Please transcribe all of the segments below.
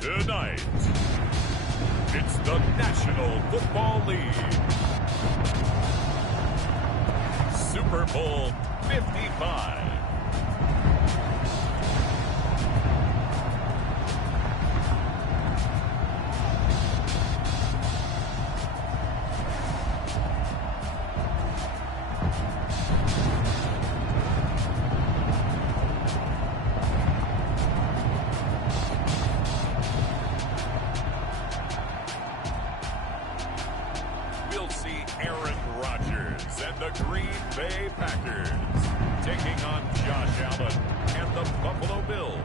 Tonight, it's the National Football League. Super Bowl 55. We'll see Aaron Rodgers and the Green Bay Packers taking on Josh Allen and the Buffalo Bills.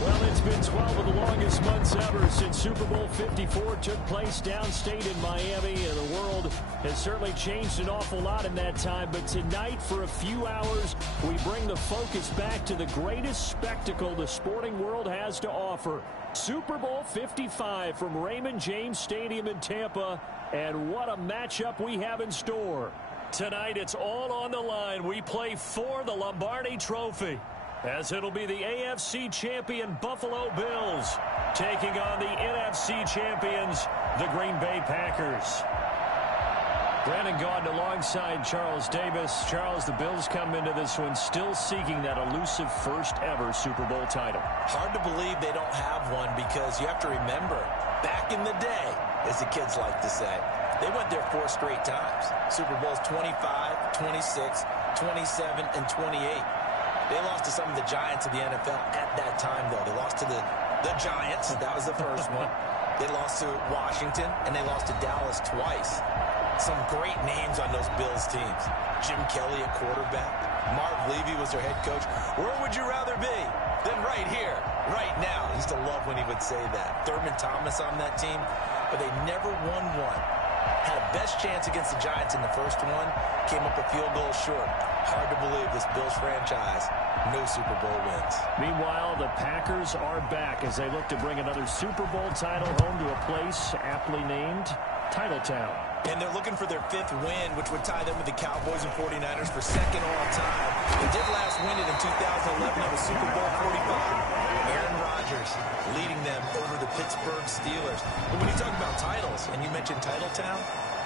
Well, it's been 12 of the longest months ever since Super Bowl 54 took place downstate in Miami, and the world has certainly changed an awful lot in that time. But tonight, for a few hours, we bring the focus back to the greatest spectacle the sporting world has to offer. Super Bowl 55 from Raymond James Stadium in Tampa, and what a matchup we have in store. Tonight, it's all on the line. We play for the Lombardi Trophy, as it'll be the AFC champion Buffalo Bills taking on the NFC champions, the Green Bay Packers. Brandon Gaudin alongside Charles Davis. Charles, the Bills come into this one still seeking that elusive first ever Super Bowl title. Hard to believe they don't have one, because you have to remember, back in the day, as the kids like to say, they went there 4 straight times. Super Bowls 25, 26, 27, and 28. They lost to some of the giants of the NFL at that time, though. They lost to the Giants. That was the first one. They lost to Washington, and they lost to Dallas twice. Some great names on those Bills teams. Jim Kelly at quarterback. Marv Levy was their head coach. Where would you rather be than right here, right now? I used to love when he would say that. Thurman Thomas on that team, but they never won one. Had a best chance against the Giants in the first one, came up a field goal short. Hard to believe this Bills franchise, no Super Bowl wins. Meanwhile, the Packers are back as they look to bring another Super Bowl title home to a place aptly named Titletown. And they're looking for their 5th win, which would tie them with the Cowboys and 49ers for 2nd all-time. They did last win it in 2011. It was Super Bowl 45. Aaron Rodgers leading them over the Pittsburgh Steelers. But when you talk about titles, and you mentioned Titletown,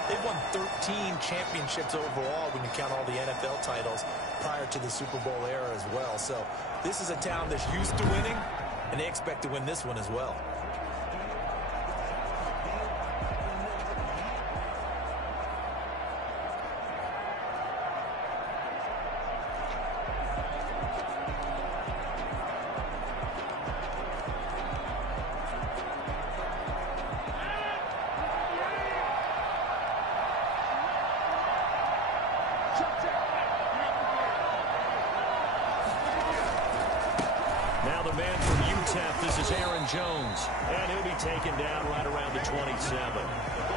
they've won 13 championships overall when you count all the NFL titles prior to the Super Bowl era as well. So this is a town that's used to winning, and they expect to win this one as well. Now the man from UTEP, this is Aaron Jones, and he'll be taken down right around the 27.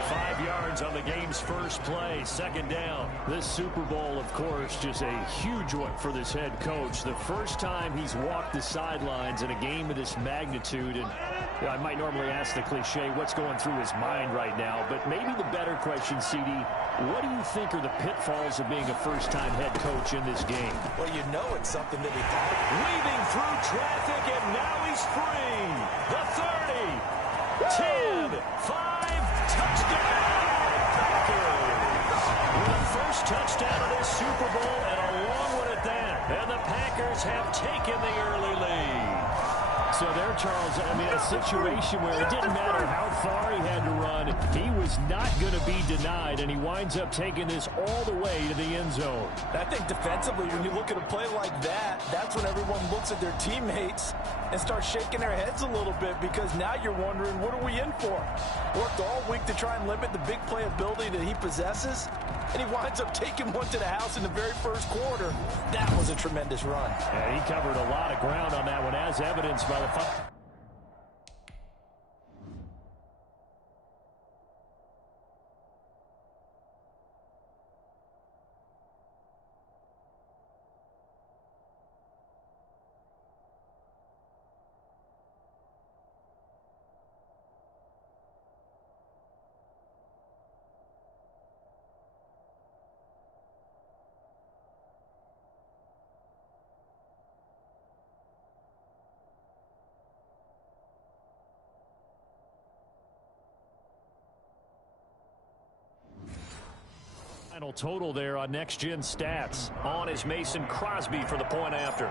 5 yards on the game's first play, 2nd down. This Super Bowl, of course, just a huge one for this head coach. The first time he's walked the sidelines in a game of this magnitude, and I might normally ask the cliche, what's going through his mind right now, but maybe the better question, CD, what do you think are the pitfalls of being a first-time head coach in this game? Well, you know it's something that he Weaving through traffic, and now he's free. The 30, 10, 5, touchdown, Packers. With a first touchdown of this Super Bowl, and a long one at that. And the Packers have taken the early lead. So there, Charles, I mean, a situation where it didn't matter how far he had to run, he was not going to be denied, and he winds up taking this all the way to the end zone. I think defensively, when you look at a play like that, that's when everyone looks at their teammates and starts shaking their heads a little bit, because now you're wondering, what are we in for? Worked all week to try and limit the big play ability that he possesses, and he winds up taking one to the house in the very first quarter. That was a tremendous run. Yeah, he covered a lot of ground on that one, as evidenced by the Final total there on Next Gen Stats. On is Mason Crosby for the point after.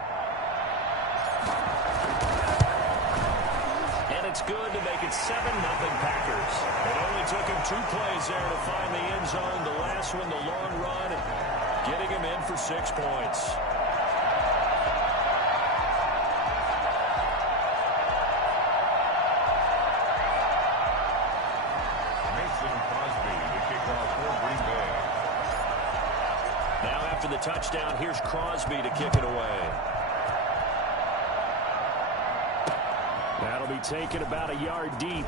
And it's good to make it 7-0 Packers. It only took him 2 plays there to find the end zone. The last one, the long run, getting him in for 6 points. After the touchdown, here's Crosby to kick it away. That'll be taken about a yard deep.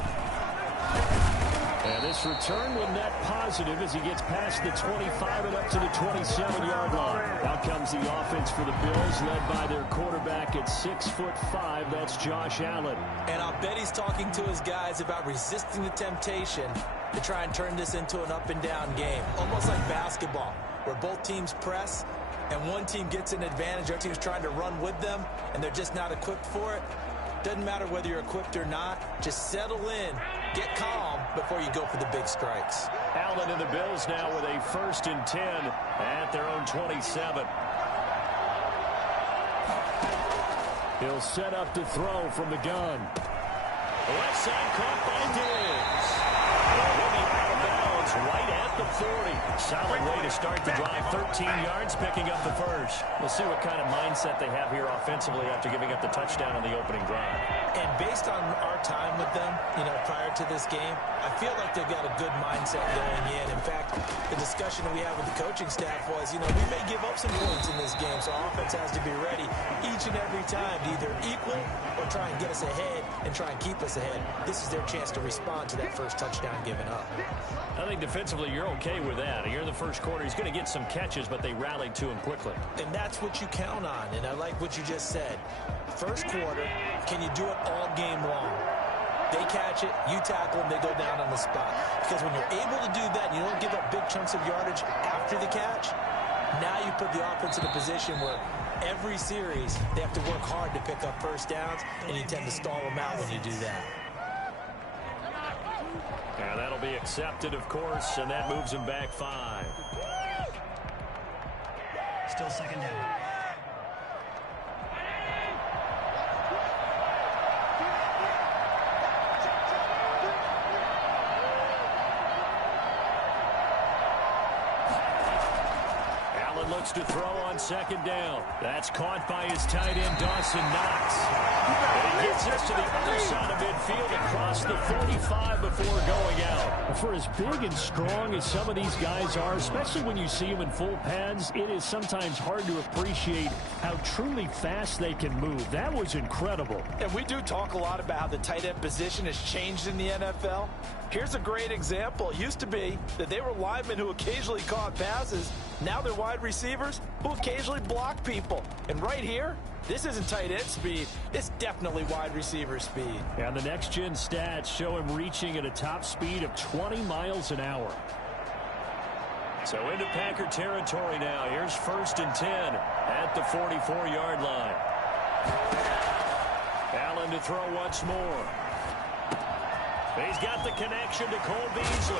And this return will net positive as he gets past the 25 and up to the 27-yard line. Out comes the offense for the Bills, led by their quarterback at 6'5". That's Josh Allen. And I'll bet he's talking to his guys about resisting the temptation to try and turn this into an up-and-down game. Almost like basketball, where both teams press and one team gets an advantage, the other team's trying to run with them, and they're just not equipped for it. Doesn't matter whether you're equipped or not. Just settle in, get calm before you go for the big strikes. Allen and the Bills now with a 1st and 10 at their own 27. He'll set up to throw from the gun. Left side caught by Diggs. He'll be out of bounds right at the 40. Solid way to start the drive. 13 yards, picking up the first. We'll see what kind of mindset they have here offensively after giving up the touchdown on the opening drive. And based on our time with them, prior to this game, I feel like they've got a good mindset going in. In fact, the discussion that we had with the coaching staff was, we may give up some points in this game, so our offense has to be ready each and every time to either equal or try and get us ahead and try and keep us ahead. This is their chance to respond to that first touchdown given up. I think defensively you're okay with that. You're in the first quarter. He's going to get some catches, but they rallied to him quickly. And that's what you count on, and I like what you just said. First quarter, can you do it all game long? They catch it, you tackle them, they go down on the spot. Because when you're able to do that and you don't give up big chunks of yardage after the catch, now you put the offense in a position where every series they have to work hard to pick up first downs, and you tend to stall them out when you do that. Yeah, that'll be accepted, of course, and that moves him back 5. Still 2nd down. Looks to throw on 2nd down. That's caught by his tight end, Dawson Knox. And he gets this to the other side of midfield across the 45 before going out. For as big and strong as some of these guys are, especially when you see them in full pads, it is sometimes hard to appreciate how truly fast they can move. That was incredible. And we do talk a lot about how the tight end position has changed in the NFL. Here's a great example. It used to be that they were linemen who occasionally caught passes. Now they're wide receivers who occasionally block people. And right here, this isn't tight end speed. It's definitely wide receiver speed. And the Next Gen Stats show him reaching at a top speed of 20 miles an hour. So into Packer territory now. Here's 1st and 10 at the 44-yard line. Allen to throw once more. He's got the connection to Cole Beasley.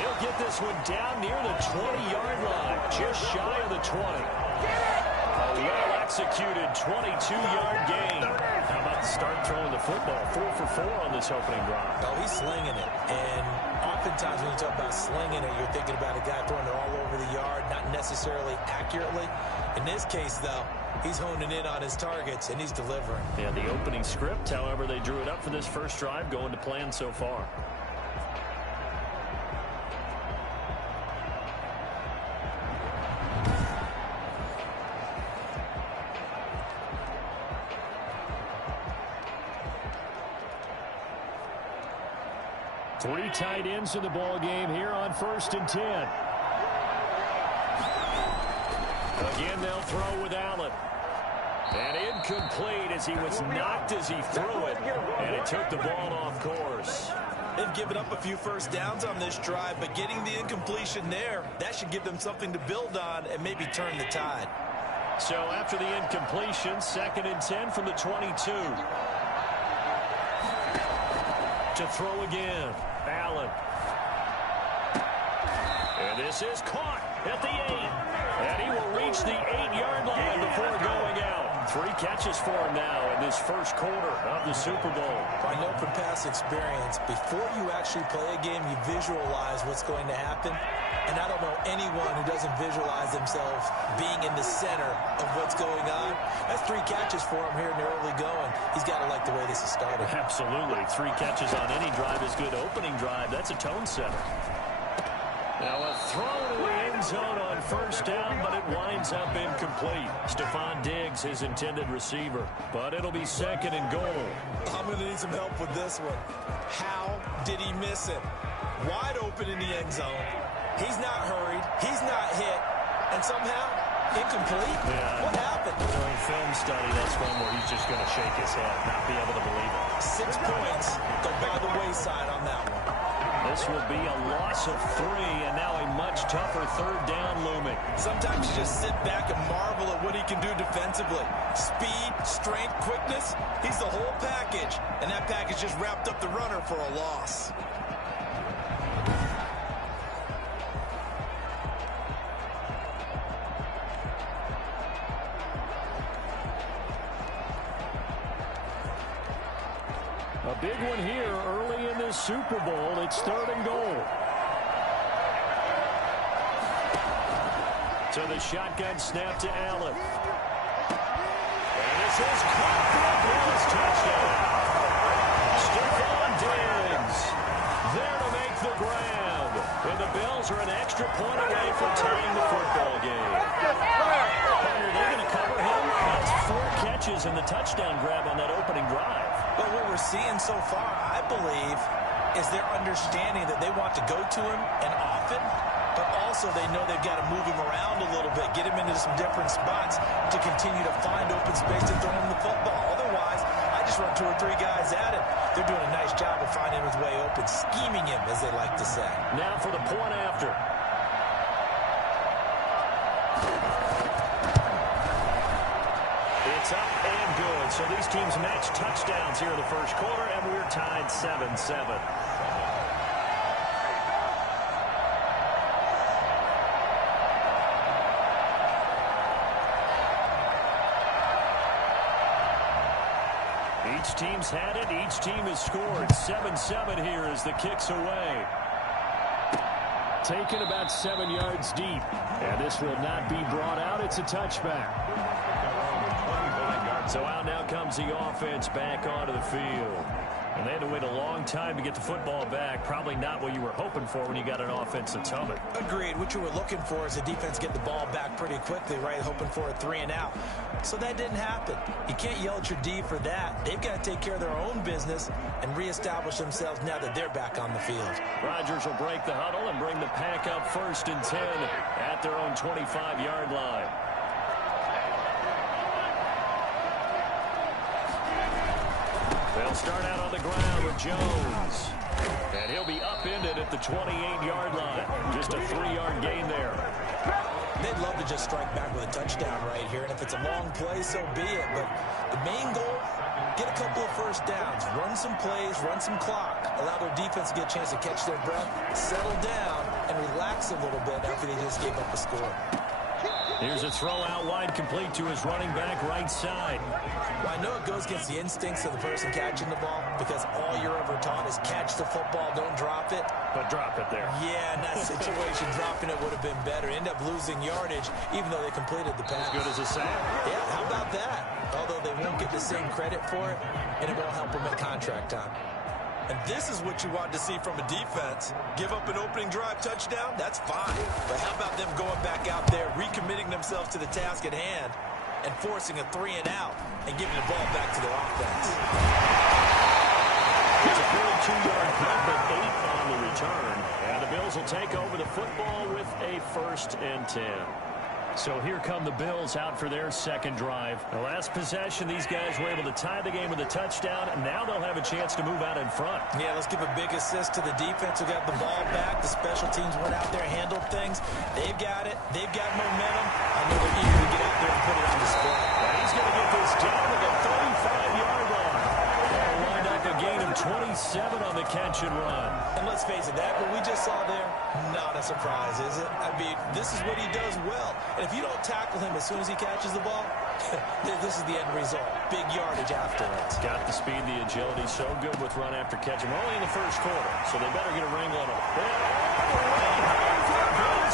He'll get this one down near the 20-yard line, just shy of the 20. A well-executed 22-yard gain. How about the start throwing the football? 4 for 4 on this opening drive. Oh, he's slinging it. And oftentimes when you talk about slinging it, you're thinking about a guy throwing it all over the yard, not necessarily accurately. In this case, though, he's honing in on his targets, and he's delivering. Yeah, the opening script, however, they drew it up for this first drive, going to plan so far. Three tight ends in the ball game here on 1st and 10. Again, they'll throw with Allen. And incomplete as he was knocked as he threw it. And it took the ball off course. They've given up a few first downs on this drive, but getting the incompletion there, that should give them something to build on and maybe turn the tide. So after the incompletion, 2nd and 10 from the 22. To throw again, Allen. And this is caught. at the 8. And he will reach the 8-yard line before going out. 3 catches for him now in this first quarter of the Super Bowl. I know from past experience, before you actually play a game, you visualize what's going to happen. And I don't know anyone who doesn't visualize themselves being in the center of what's going on. That's 3 catches for him here in the early going. He's got to like the way this is started. Absolutely. 3 catches on any drive is good. Opening drive, that's a tone setter. Now a throw to the end zone on first down, but it winds up incomplete. Stephon Diggs, his intended receiver. But it'll be 2nd and goal. I'm going to need some help with this one. How did he miss it? Wide open in the end zone. He's not hurried. He's not hit. And somehow, incomplete? Yeah. What happened? During film study, that's one where he's just going to shake his head, not be able to believe it. 6 points go by the wayside on that one. This will be a loss of 3, and now a much tougher 3rd down looming. Sometimes you just sit back and marvel at what he can do defensively. Speed, strength, quickness, he's the whole package. And that package just wrapped up the runner for a loss. A big one here early in this Super Bowl. It's 3rd and goal. So the shotgun snap to Allen. And this is caught for a Bills touchdown. Stephon Diggs there to make the grab. And the Bills are an extra point away from tying the football game. Are they going to cover him? That's 4 catches and the touchdown grab on that opening drive. But what we're seeing so far, I believe, is their understanding that they want to go to him and often, but also they know they've got to move him around a little bit, get him into some different spots to continue to find open space to throw him the football. Otherwise, I just run 2 or 3 guys at him. They're doing a nice job of finding his way open, scheming him, as they like to say. Now for the point after. It's up and good. So these teams match touchdowns here in the first quarter, and we're tied 7-7. Each team's had it. Each team has scored. 7-7 here as the kick's away. Taken about 7 yards deep. And this will not be brought out. It's a touchback. So out now comes the offense back onto the field. And they had to wait a long time to get the football back. Probably not what you were hoping for when you got an offense that's humming. Agreed. What you were looking for is the defense get the ball back pretty quickly, right? Hoping for a 3 and out. So that didn't happen. You can't yell at your D for that. They've got to take care of their own business and reestablish themselves now that they're back on the field. Rodgers will break the huddle and bring the pack up 1st and 10 at their own 25-yard line. They'll start out on the ground with Jones. And he'll be upended at the 28-yard line. Just a 3-yard gain there. They'd love to just strike back with a touchdown right here. And if it's a long play, so be it. But the main goal, get a couple of first downs. Run some plays, run some clock. Allow their defense to get a chance to catch their breath, settle down, and relax a little bit after they just gave up a score. Here's a throw out wide, complete to his running back right side. Well, I know it goes against the instincts of the person catching the ball because all you're ever taught is catch the football, don't drop it. But drop it there. Yeah, in that situation, dropping it would have been better. End up losing yardage, even though they completed the pass. As good as a sack. Yeah, how about that? Although they won't get the same credit for it, and it won't help them at contract time. And this is what you want to see from a defense. Give up an opening drive touchdown, that's fine. But how about them going back out there, recommitting themselves to the task at hand, and forcing a 3 and out, and giving the ball back to their offense. It's a 42-yard punt, but 8 on the return. And the Bills will take over the football with a 1st and 10. So here come the Bills out for their second drive. The last possession, these guys were able to tie the game with a touchdown, and now they'll have a chance to move out in front. Yeah, let's give a big assist to the defense who got the ball back. The special teams went out there, handled things. They've got it. They've got momentum. I know they're eager to get out there and put it on display. And he's going to get this down to the 35-yard line. They'll wind up a gain of 26 7 on the catch and run. And let's face it, that what we just saw there, not a surprise, is it? I mean, this is what he does well. And if you don't tackle him as soon as he catches the ball, this is the end result. Big yardage afterwards. Got the speed, the agility, so good with run after catch. We're only in the first quarter, so they better get a ring on him.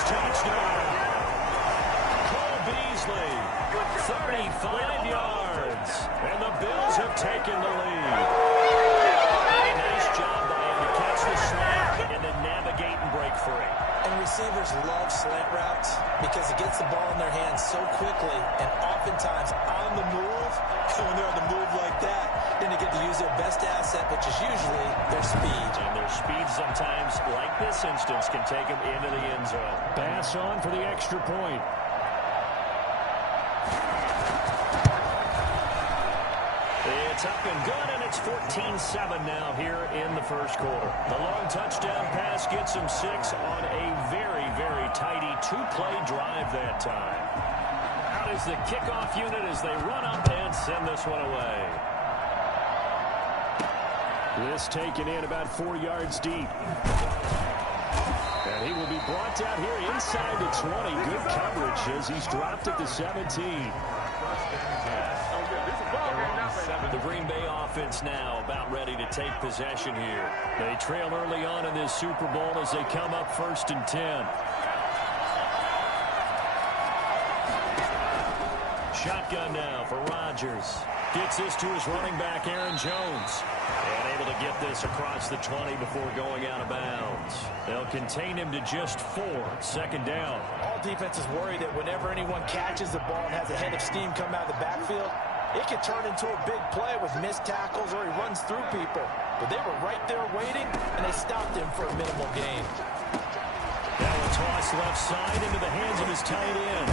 Touchdown. Cole Beasley, 35 yards. And the Bills have taken the lead. Nice job by him to catch the slant and then navigate and break free. And receivers love slant routes because it gets the ball in their hands so quickly and oftentimes on the move. When they're on the move like that, then they get to use their best asset, which is usually their speed. And their speed sometimes, like this instance, can take them into the end zone. Pass on for the extra point. It's up and good, and it's 14-7 now here in the first quarter. The long touchdown pass gets them 6 on a very, very tidy 2-play drive that time. Out is the kickoff unit as they run up and send this one away. This taken in about 4 yards deep. And he will be brought down here inside the 20. Good coverage as he's dropped at the 17. The Green Bay offense now about ready to take possession here. They trail early on in this Super Bowl as they come up 1st and 10. Shotgun now for Rodgers. Gets this to his running back, Aaron Jones. And able to get this across the 20 before going out of bounds. They'll contain him to just 4. 2nd down. All defenses worry that whenever anyone catches the ball and has a head of steam come out of the backfield, it can turn into a big play with missed tackles or he runs through people. But they were right there waiting, and they stopped him for a minimal gain. Now a toss left side into the hands of his tight end.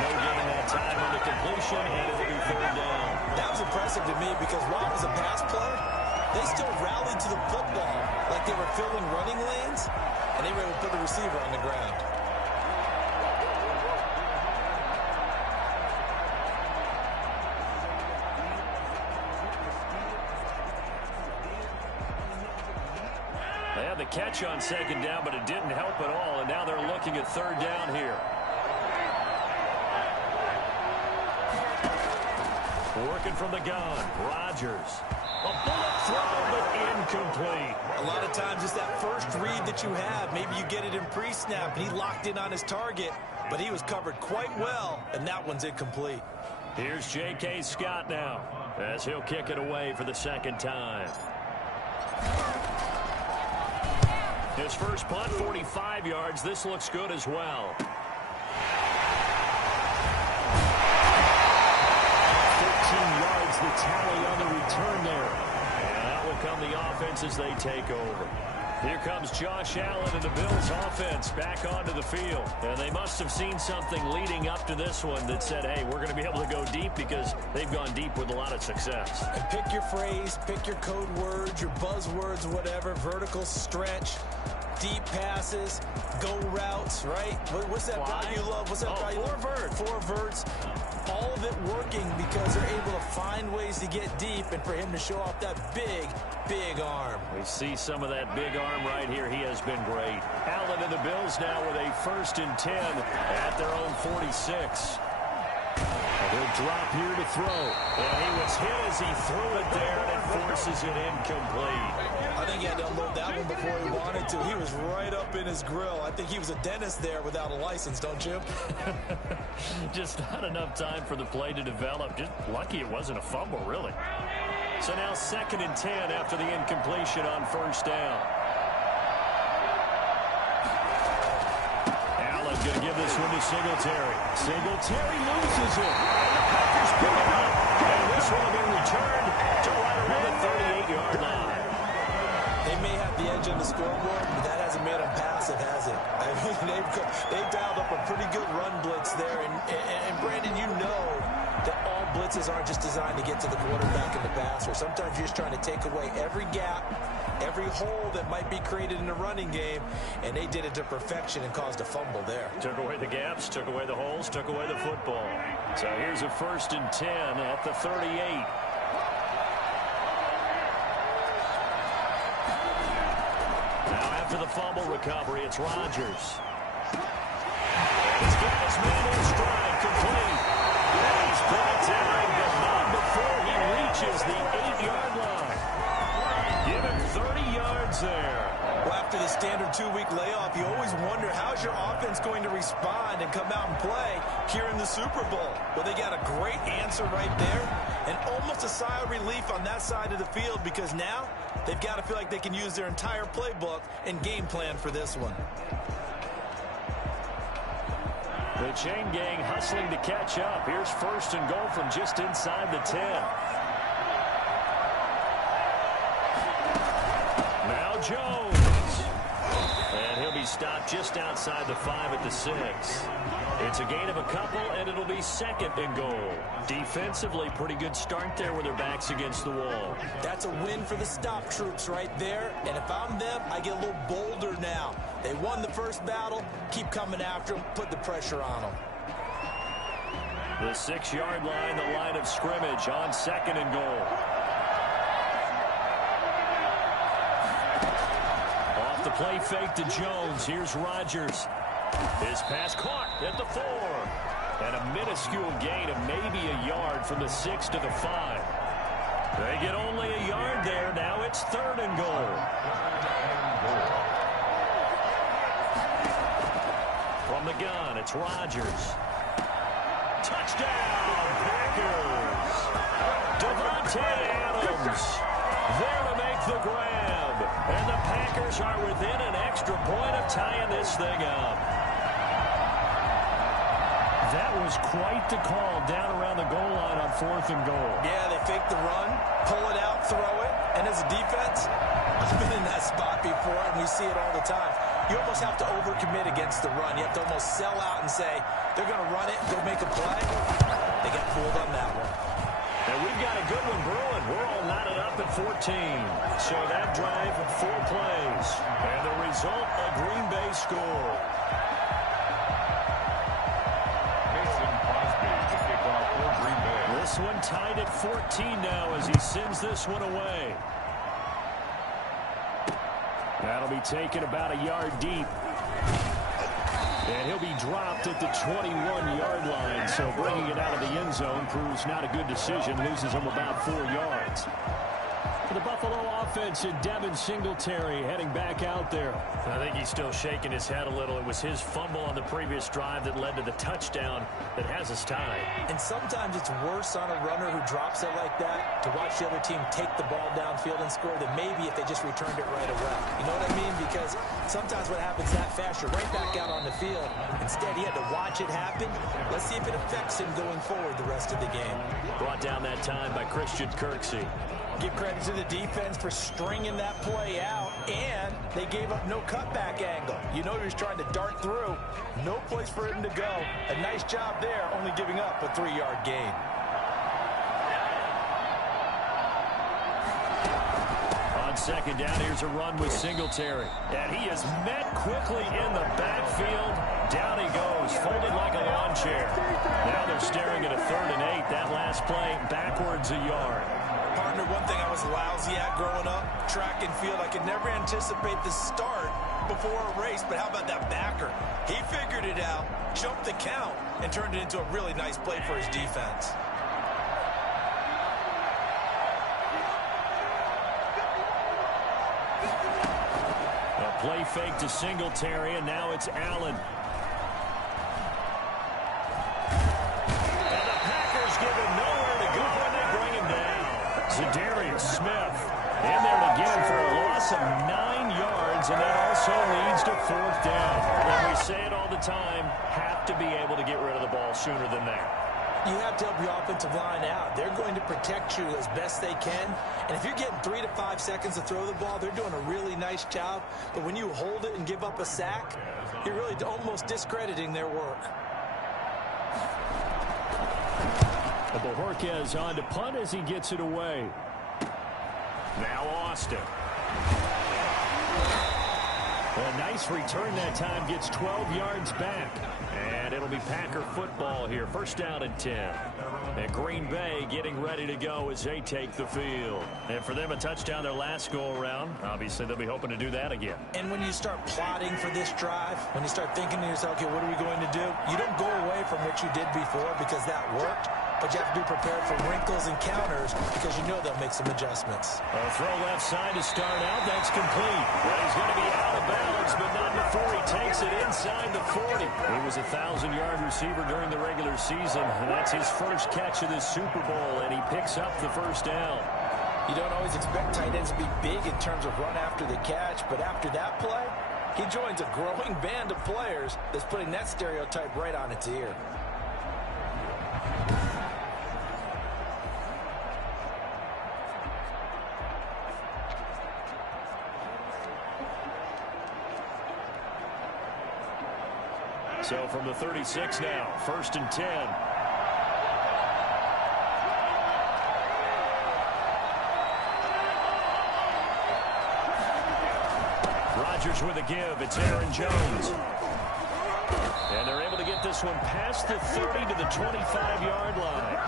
No gain that time on the completion, and it'll be 3rd down. That was impressive to me because while it was a pass play, they still rallied to the football like they were filling running lanes, and they were able to put the receiver on the ground. They had the catch on 2nd down, but it didn't help at all, and now they're looking at 3rd down here. Working from the gun, Rodgers. A bullet throw, but incomplete. A lot of times it's that first read that you have. Maybe you get it in pre-snap, and he locked in on his target, but he was covered quite well, and that one's incomplete. Here's J.K. Scott now, as he'll kick it away for the 2nd time. His first punt, 45 yards. This looks good as well. 13 yards, the tally on the return there. And that will come the offense as they take over. Here comes Josh Allen and the Bills offense back onto the field. And they must have seen something leading up to this one that said, hey, we're going to be able to go deep because they've gone deep with a lot of success. And pick your phrase, pick your code words, your buzzwords, whatever, vertical stretch, deep passes, go routes, right? What's that value you love? What's that value? 4 verts. 4 verts. All of it working because they're able to find ways to get deep and for him to show off that big, big arm. We see some of that big arm right here. He has been great. Allen and the Bills now with a 1st and 10 at their own 46. He'll drop here to throw. And he was hit as he threw it there, and it forces it incomplete. I think he had to unload that one before he wanted to. He was right up in his grill. I think he was a dentist there without a license, don't you? Just not enough time for the play to develop. Just lucky it wasn't a fumble, really. So now 2nd and 10 after the incompletion on 1st down. Allen going to give this one to Singletary. Singletary loses it. And the Packers pick it up. And this one will be returned to right around the 38-yard line. They may have the edge on the scoreboard, but that hasn't made them passive, has it? I mean, they've dialed up a pretty good run blitz there. And Brandon, you know that all blitzes aren't just designed to get to the quarterback and the passer. Sometimes you're just trying to take away every gap, every hole that might be created in the running game, and they did it to perfection and caused a fumble there. Took away the gaps, took away the holes, took away the football. So here's a 1st and 10 at the 38. Now after the fumble recovery, it's Rodgers. He's got his man in stride, complete. And he's brought down, but not before he reaches the 8-yard line. Give him 30 yards there. Well, after the standard 2-week layoff, you always wonder how's your offense going to respond and come out and play here in the Super Bowl. Well, they got a great answer right there and almost a sigh of relief on that side of the field because now they've got to feel like they can use their entire playbook and game plan for this one. The chain gang hustling to catch up. Here's 1st and goal from just inside the 10. Now Jones. And he'll be stopped just outside the 5 at the 6. It's a gain of a couple, and it'll be 2nd and goal. Defensively, pretty good start there with their backs against the wall. That's a win for the stop troops right there. And if I'm them, I get a little bolder now. They won the first battle. Keep coming after them. Put the pressure on them. The 6-yard line, the line of scrimmage on 2nd and goal. Off the play fake to Jones. Here's Rodgers. His pass caught at the 4. And a minuscule gain of maybe a yard from the 6 to the 5. They get only a yard there. Now it's 3rd and goal. From the gun, it's Rodgers. Touchdown, Packers. Devontae Adams there to make the grab. And the Packers are within an extra point of tying this thing up. That was quite the call down around the goal line on 4th and goal. Yeah, they fake the run, pull it out, throw it. And as a defense, I've been in that spot before, and we see it all the time. You almost have to overcommit against the run. You have to almost sell out and say, they're going to run it, go make a play. They got fooled on that one. And we've got a good one brewing. We're all knotted up at 14. So that drive, 4 plays. And the result, a Green Bay score. This one tied at 14 now as he sends this one away. That'll be taken about a yard deep. And he'll be dropped at the 21-yard line. So bringing it out of the end zone proves not a good decision. Loses him about 4 yards. For the Buffalo offense, and Devin Singletary heading back out there. I think he's still shaking his head a little. It was his fumble on the previous drive that led to the touchdown that has us tied. And sometimes it's worse on a runner who drops it like that to watch the other team take the ball downfield and score than maybe if they just returned it right away. You know what I mean? Because sometimes what happens that fast, you're right back out on the field. Instead, he had to watch it happen. Let's see if it affects him going forward the rest of the game. Brought down that time by Christian Kirksey. Give credit to the defense for stringing that play out, and they gave up no cutback angle. You know he was trying to dart through. No place for him to go. A nice job there, only giving up a 3-yard gain. On 2nd down, here's a run with Singletary. And he is met quickly in the backfield. Down he goes, folded like a lawn chair. Now they're staring at a 3rd and 8. That last play, backwards a yard. Partner, one thing I was lousy at growing up, track and field, I could never anticipate the start before a race, but how about that backer? He figured it out, jumped the count, and turned it into a really nice play for his defense. A play fake to Singletary, and now it's Allen. And the Packers give him nowhere to go when they bring him down. Zadarius Smith in there to get him for a loss of 9 yards, and that also leads to 4th down. And we say it all the time, have to be able to get rid of the ball sooner than that. You have to help your offensive line out. They're going to protect you as best they can. And if you're getting 3 to 5 seconds to throw the ball, they're doing a really nice job. But when you hold it and give up a sack, you're really almost discrediting their work. Bojorquez on to punt as he gets it away. Now Austin. A nice return that time, gets 12 yards back. And it'll be Packer football here. 1st down and 10. And Green Bay getting ready to go as they take the field. And for them, a touchdown their last go-around. Obviously, they'll be hoping to do that again. And when you start plotting for this drive, when you start thinking to yourself, okay, what are we going to do? You don't go away from what you did before because that worked. But you have to be prepared for wrinkles and counters because you know they'll make some adjustments. A throw left side to start out. That's complete. Well, he's going to be out of bounds, but not before he takes it inside the 40. He was a 1,000-yard receiver during the regular season, and that's his first catch of the Super Bowl, and he picks up the first down. You don't always expect tight ends to be big in terms of run after the catch, but after that play, he joins a growing band of players that's putting that stereotype right on its ear. So from the 36 now, 1st and 10. Rodgers with a give. It's Aaron Jones. And they're able to get this one past the 30 to the 25-yard line.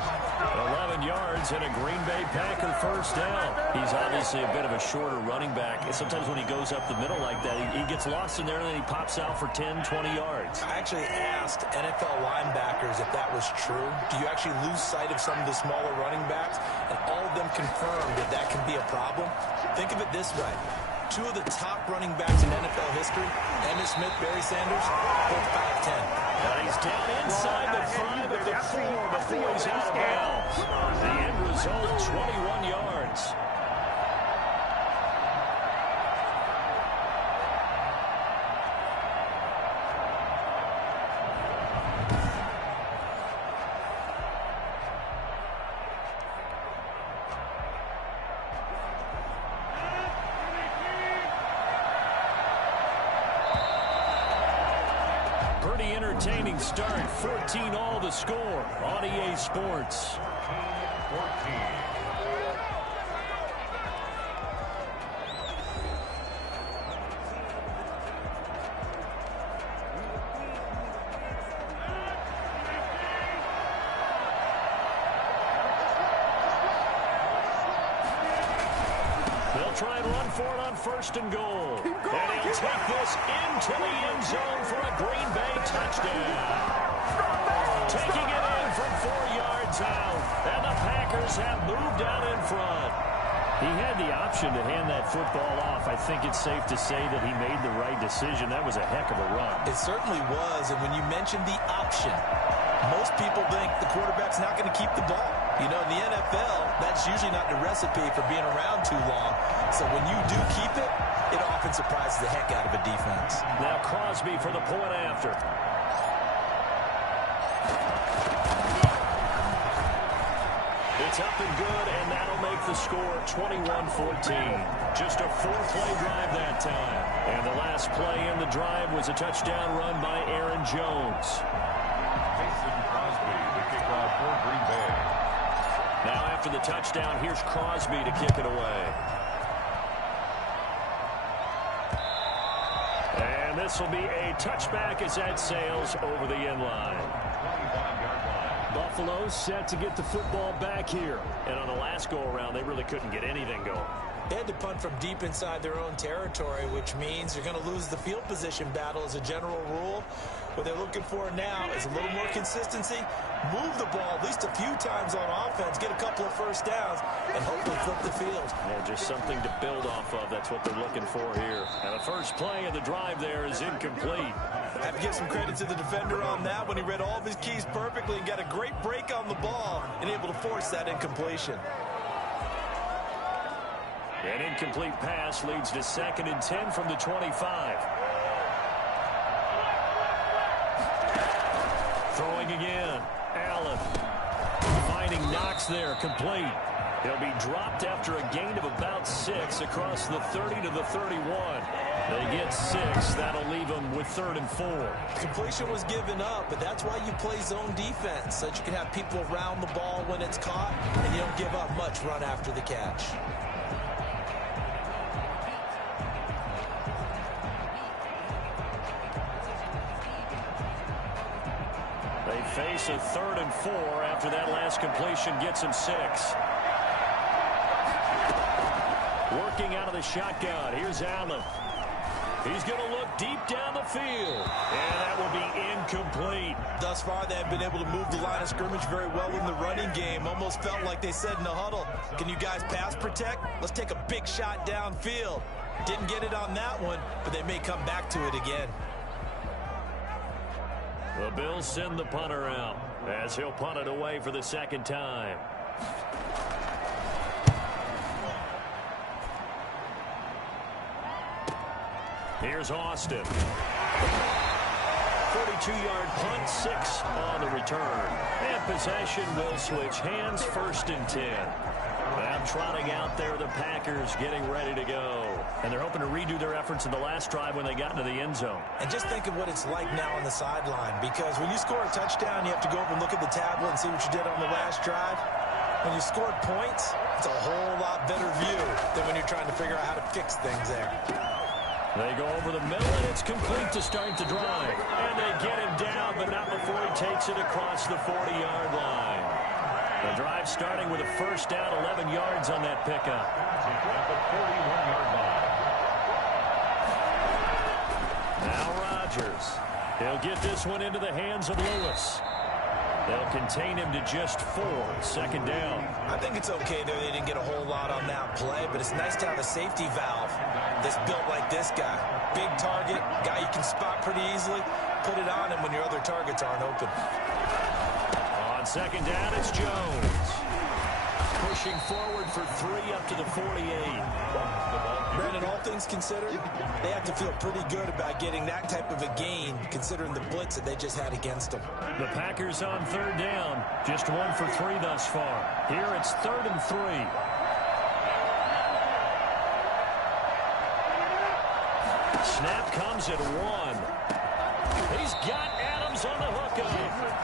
11 yards and a Green Bay Packer first down. He's obviously a bit of a shorter running back. Sometimes when he goes up the middle like that, he gets lost in there and then he pops out for 10, 20 yards. I actually asked NFL linebackers if that was true. Do you actually lose sight of some of the smaller running backs? And all of them confirmed that that can be a problem. Think of it this way. Two of the top running backs in NFL history, Emmitt Smith, Barry Sanders, both 5'10". And he's down inside the 5 of the 4 before he's out of bounds. The end result, 21 yards. Pretty entertaining start. 14-all the score on EA Sports. 14. They'll try and run for it on 1st and goal. And he'll take this into the end zone for a Green Bay touchdown. Taking it in from 4 yards out. And the Packers have moved out in front. He had the option to hand that football off. I think it's safe to say that he made the right decision. That was a heck of a run. It certainly was. And when you mentioned the option, most people think the quarterback's not going to keep the ball. You know, in the NFL, that's usually not the recipe for being around too long. So when you do keep it, it often surprises the heck out of a defense. Now Crosby for the point after. It's up and good, and that'll make the score 21-14. Just a 4-play drive that time. And the last play in the drive was a touchdown run by Aaron Jones. Mason Crosby, the kickoff for Green Bay. Now after the touchdown, here's Crosby to kick it away. And this will be a touchback as that sails over the end line. 25-yard line. Buffalo set to get the football back here. And on the last go-around, they really couldn't get anything going. They had to punt from deep inside their own territory, which means you're going to lose the field position battle as a general rule. What they're looking for now is a little more consistency, move the ball at least a few times on offense, get a couple of first downs, and hopefully flip the field. Yeah, just something to build off of. That's what they're looking for here. And the first play of the drive there is incomplete. I have to give some credit to the defender on that when he read all of his keys perfectly and got a great break on the ball and able to force that incompletion. An incomplete pass leads to 2nd and 10 from the 25. Throwing again. Allen. Finding Knox there. Complete. He'll be dropped after a gain of about 6 across the 30 to the 31. They get 6. That'll leave them with 3rd and 4. Completion was given up, but that's why you play zone defense, so that you can have people around the ball when it's caught, and you don't give up much run after the catch. face a 3rd and 4 after that last completion gets him 6. Working out of the shotgun. Here's Allen. He's going to look deep down the field. And that will be incomplete. Thus far, they have been able to move the line of scrimmage very well in the running game. Almost felt like they said in the huddle, can you guys pass protect? Let's take a big shot downfield. Didn't get it on that one, but they may come back to it again. The Bills send the punter out as he'll punt it away for the 2nd time. Here's Austin. 42-yard punt, 6 on the return. And possession will switch hands, 1st and 10. Now trotting out there, the Packers getting ready to go. And they're hoping to redo their efforts in the last drive when they got into the end zone. And just think of what it's like now on the sideline, because when you score a touchdown, you have to go over and look at the tablet and see what you did on the last drive. When you scored points, it's a whole lot better view than when you're trying to figure out how to fix things there. They go over the middle, and it's complete to start the drive. And they get him down, but not before he takes it across the 40-yard line. The drive starting with a 1st down, 11 yards on that pickup. Now Rodgers. He'll get this one into the hands of Lewis. They'll contain him to just 4, 2nd down. I think it's okay there. They didn't get a whole lot on that play, but it's nice to have a safety valve that's built like this guy. Big target, guy you can spot pretty easily. Put it on him when your other targets aren't open. On 2nd down, it's Jones. Pushing forward for 3 up to the 48. Brandon, all things considered, they have to feel pretty good about getting that type of a gain, considering the blitz that they just had against them. The Packers on 3rd down, just 1 for 3 thus far. Here it's 3rd and 3. Snap comes at 1. He's got Adams on the hookup.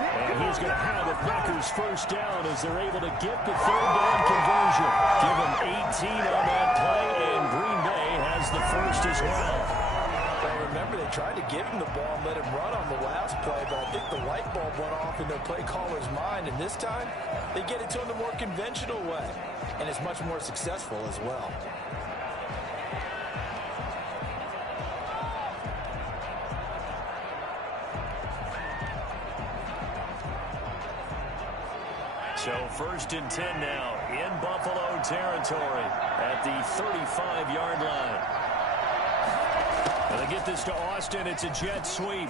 And he's going to have the Packers 1st down as they're able to get the 3rd down conversion. Give him 18 on that play, and Green Bay has the 1st as well. Well, remember, they tried to give him the ball and let him run on the last play, but I think the light bulb went off in their play caller's mind, and this time they get it to him the more conventional way, and it's much more successful as well. So 1st and 10 now in Buffalo territory at the 35-yard line. And they get this to Austin. It's a jet sweep.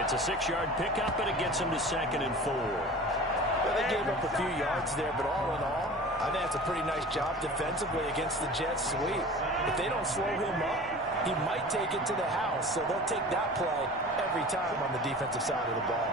It's a 6-yard pickup, and it gets him to 2nd and 4. Well, they gave up a few yards there, but all in all, I think that's a pretty nice job defensively against the jet sweep. If they don't slow him up, he might take it to the house, so they'll take that play every time on the defensive side of the ball.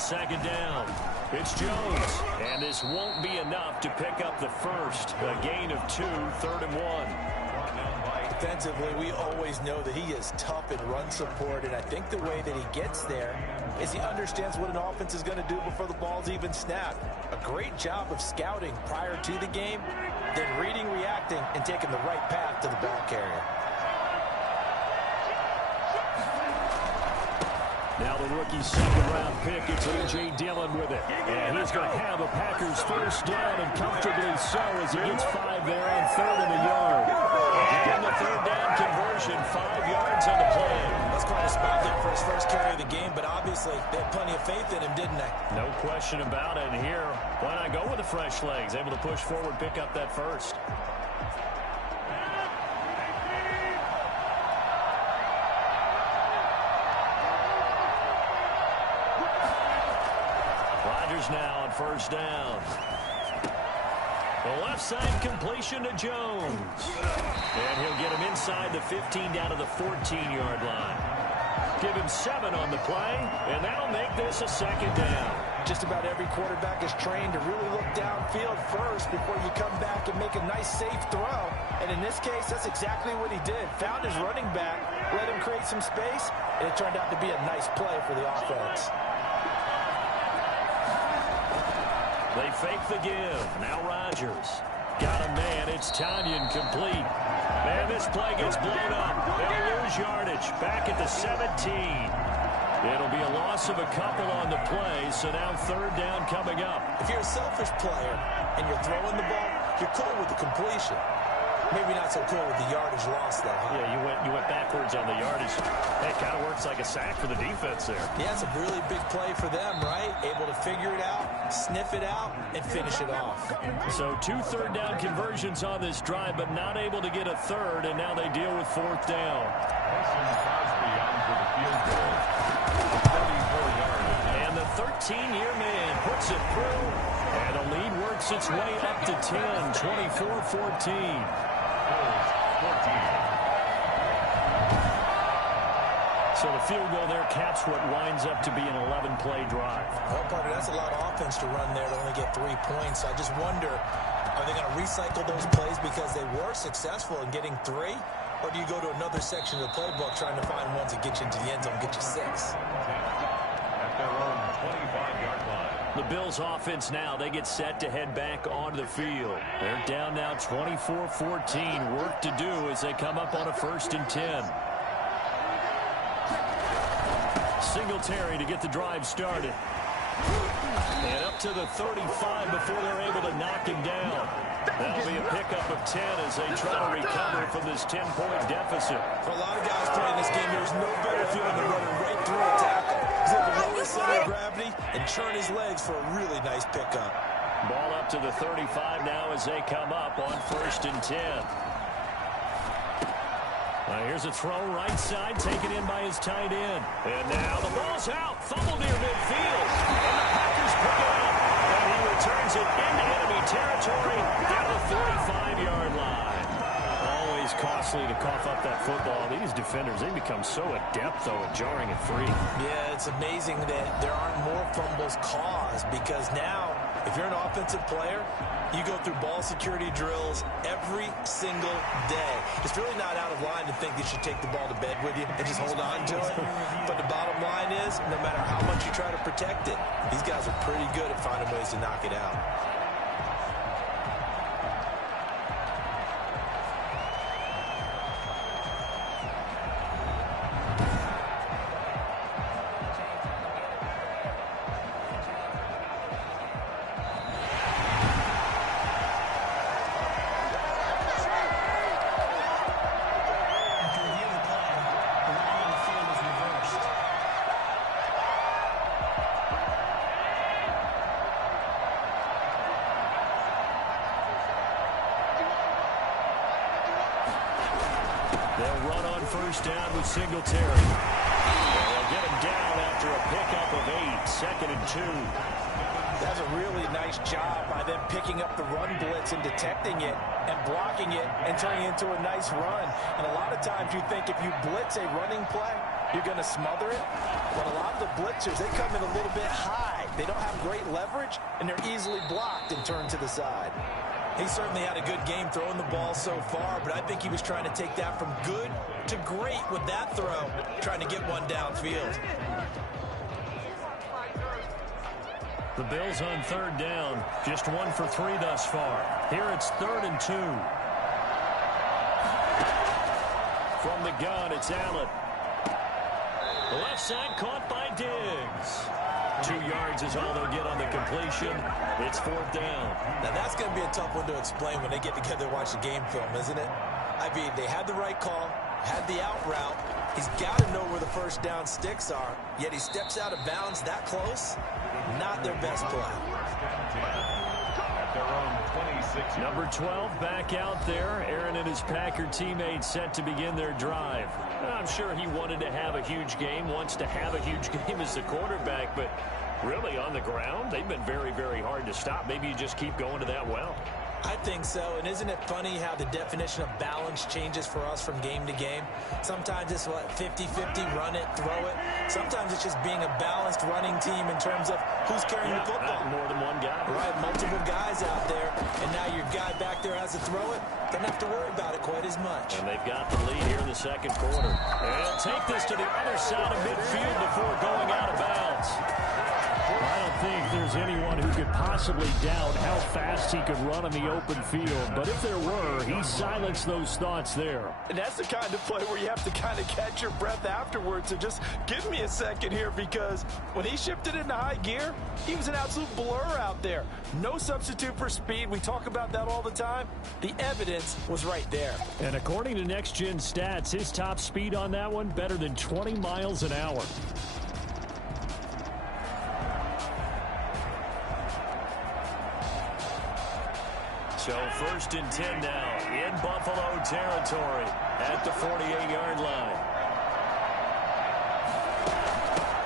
2nd down. It's Jones. And this won't be enough to pick up the 1st. A gain of 2, 3rd and 1. Defensively, we always know that he is tough in run support, and I think the way that he gets there is he understands what an offense is going to do before the ball's even snapped. A great job of scouting prior to the game, then reading, reacting, and taking the right path to the ball carrier. Now the rookie 2nd-round pick, it's A.J. Dillon with it. And he's going to have a Packers 1st down, and comfortably so as he gets 5 there on 3rd and a yard. Getting the 3rd down conversion, 5 yards on the play. That's quite a spot there for his 1st carry of the game, but obviously they had plenty of faith in him, didn't they? No question about it. And here, why not go with the fresh legs? Able to push forward, pick up that 1st. Now on 1st down. The left side completion to Jones. And he'll get him inside the 15 down to the 14-yard line. Give him 7 on the play, and that'll make this a 2nd down. Just about every quarterback is trained to really look downfield first before you come back and make a nice, safe throw. And in this case, that's exactly what he did. Found his running back, let him create some space, and it turned out to be a nice play for the offense. They fake the give. Now Rodgers. Got a man. It's Tanyan complete. And this play gets blown up. They'll lose yardage. Back at the 17. It'll be a loss of a couple on the play, so now third down coming up. If you're a selfish player and you're throwing the ball, you're cool with the completion. Maybe not so cool with the yardage loss, though, huh? Yeah, you went backwards on the yardage. It kind of works like a sack for the defense there. Yeah, it's a really big play for them, right? Able to figure it out, sniff it out, and finish it off. So 2 third-down conversions on this drive, but not able to get a third, and now they deal with fourth down. And the 13-year man puts it through, and the lead works its way up to 10, 24-14. So the field goal there caps what winds up to be an 11-play drive. Well, partner, that's a lot of offense to run there to only get 3 points. I just wonder, are they going to recycle those plays because they were successful in getting 3? Or do you go to another section of the playbook trying to find ones that get you into the end zone and get you 6? At their own 25-yard line. The Bills offense now, they get set to head back onto the field. They're down now 24-14. Work to do as they come up on a 1st and 10. Singletary to get the drive started. And up to the 35 before they're able to knock him down. That'll be a pickup of 10 as they try to recover from this 10-point deficit. For a lot of guys playing this game, there's no better feeling than running right through a tackle. He's able to lower his center of gravity and churn his legs for a really nice pickup. Ball up to the 35 now as they come up on 1st and 10. Here's a throw right side, taken in by his tight end. And now the ball's out, fumble near midfield. And the Packers pick it up. And he returns it into enemy territory down the 35-yard line. Always costly to cough up that football. These defenders, they become so adept, though, at jarring it free. Yeah, it's amazing that there aren't more fumbles caused because now, if you're an offensive player, you go through ball security drills every single day. It's really not out of line to think that you should take the ball to bed with you and just hold on to it. But the bottom line is, no matter how much you try to protect it, these guys are pretty good at finding ways to knock it out. They'll run on 1st down with Singletary. They'll get him down after a pickup of 8, 2nd and 2. That's a really nice job by them picking up the run blitz and detecting it and blocking it and turning it into a nice run. And a lot of times you think if you blitz a running play, you're going to smother it. But a lot of the blitzers, they come in a little bit high. They don't have great leverage, and they're easily blocked and turned to the side. He certainly had a good game throwing the ball so far, but I think he was trying to take that from good to great with that throw, trying to get one downfield. The Bills on 3rd down, just 1 for 3 thus far. Here it's 3rd and 2. From the gun, it's Allen. The left side caught by Diggs. 2 yards is all they'll get on the completion. It's 4th down. Now that's going to be a tough one to explain when they get together and watch the game film, isn't it? I mean, they had the right call, had the out route. He's got to know where the 1st down sticks are, yet he steps out of bounds that close. Not their best play. At their own 26. Number 12 back out there. Aaron and his Packer teammates set to begin their drive. I'm sure he wanted to have a huge game, wants to have a huge game as the quarterback, but really on the ground, they've been very, very hard to stop. Maybe you just keep going to that well. I think so, and isn't it funny how the definition of balance changes for us from game to game? Sometimes it's, 50-50, run it, throw it. Sometimes it's just being a balanced running team in terms of who's carrying the football. More than one guy. Right, multiple guys out there, and now your guy back there has to throw it. Doesn't have to worry about it quite as much. And they've got the lead here in the 2nd quarter. And they'll take this to the other side of midfield before going out of bounds. I don't think there's anyone who could possibly doubt how fast he could run in the open field. But if there were, he silenced those thoughts there. And that's the kind of play where you have to kind of catch your breath afterwards and just give me a second here, because when he shifted into high gear, he was an absolute blur out there. No substitute for speed. We talk about that all the time. The evidence was right there. And according to Next Gen Stats, his top speed on that one better than 20 miles an hour. So 1st and 10 now in Buffalo territory at the 48-yard line.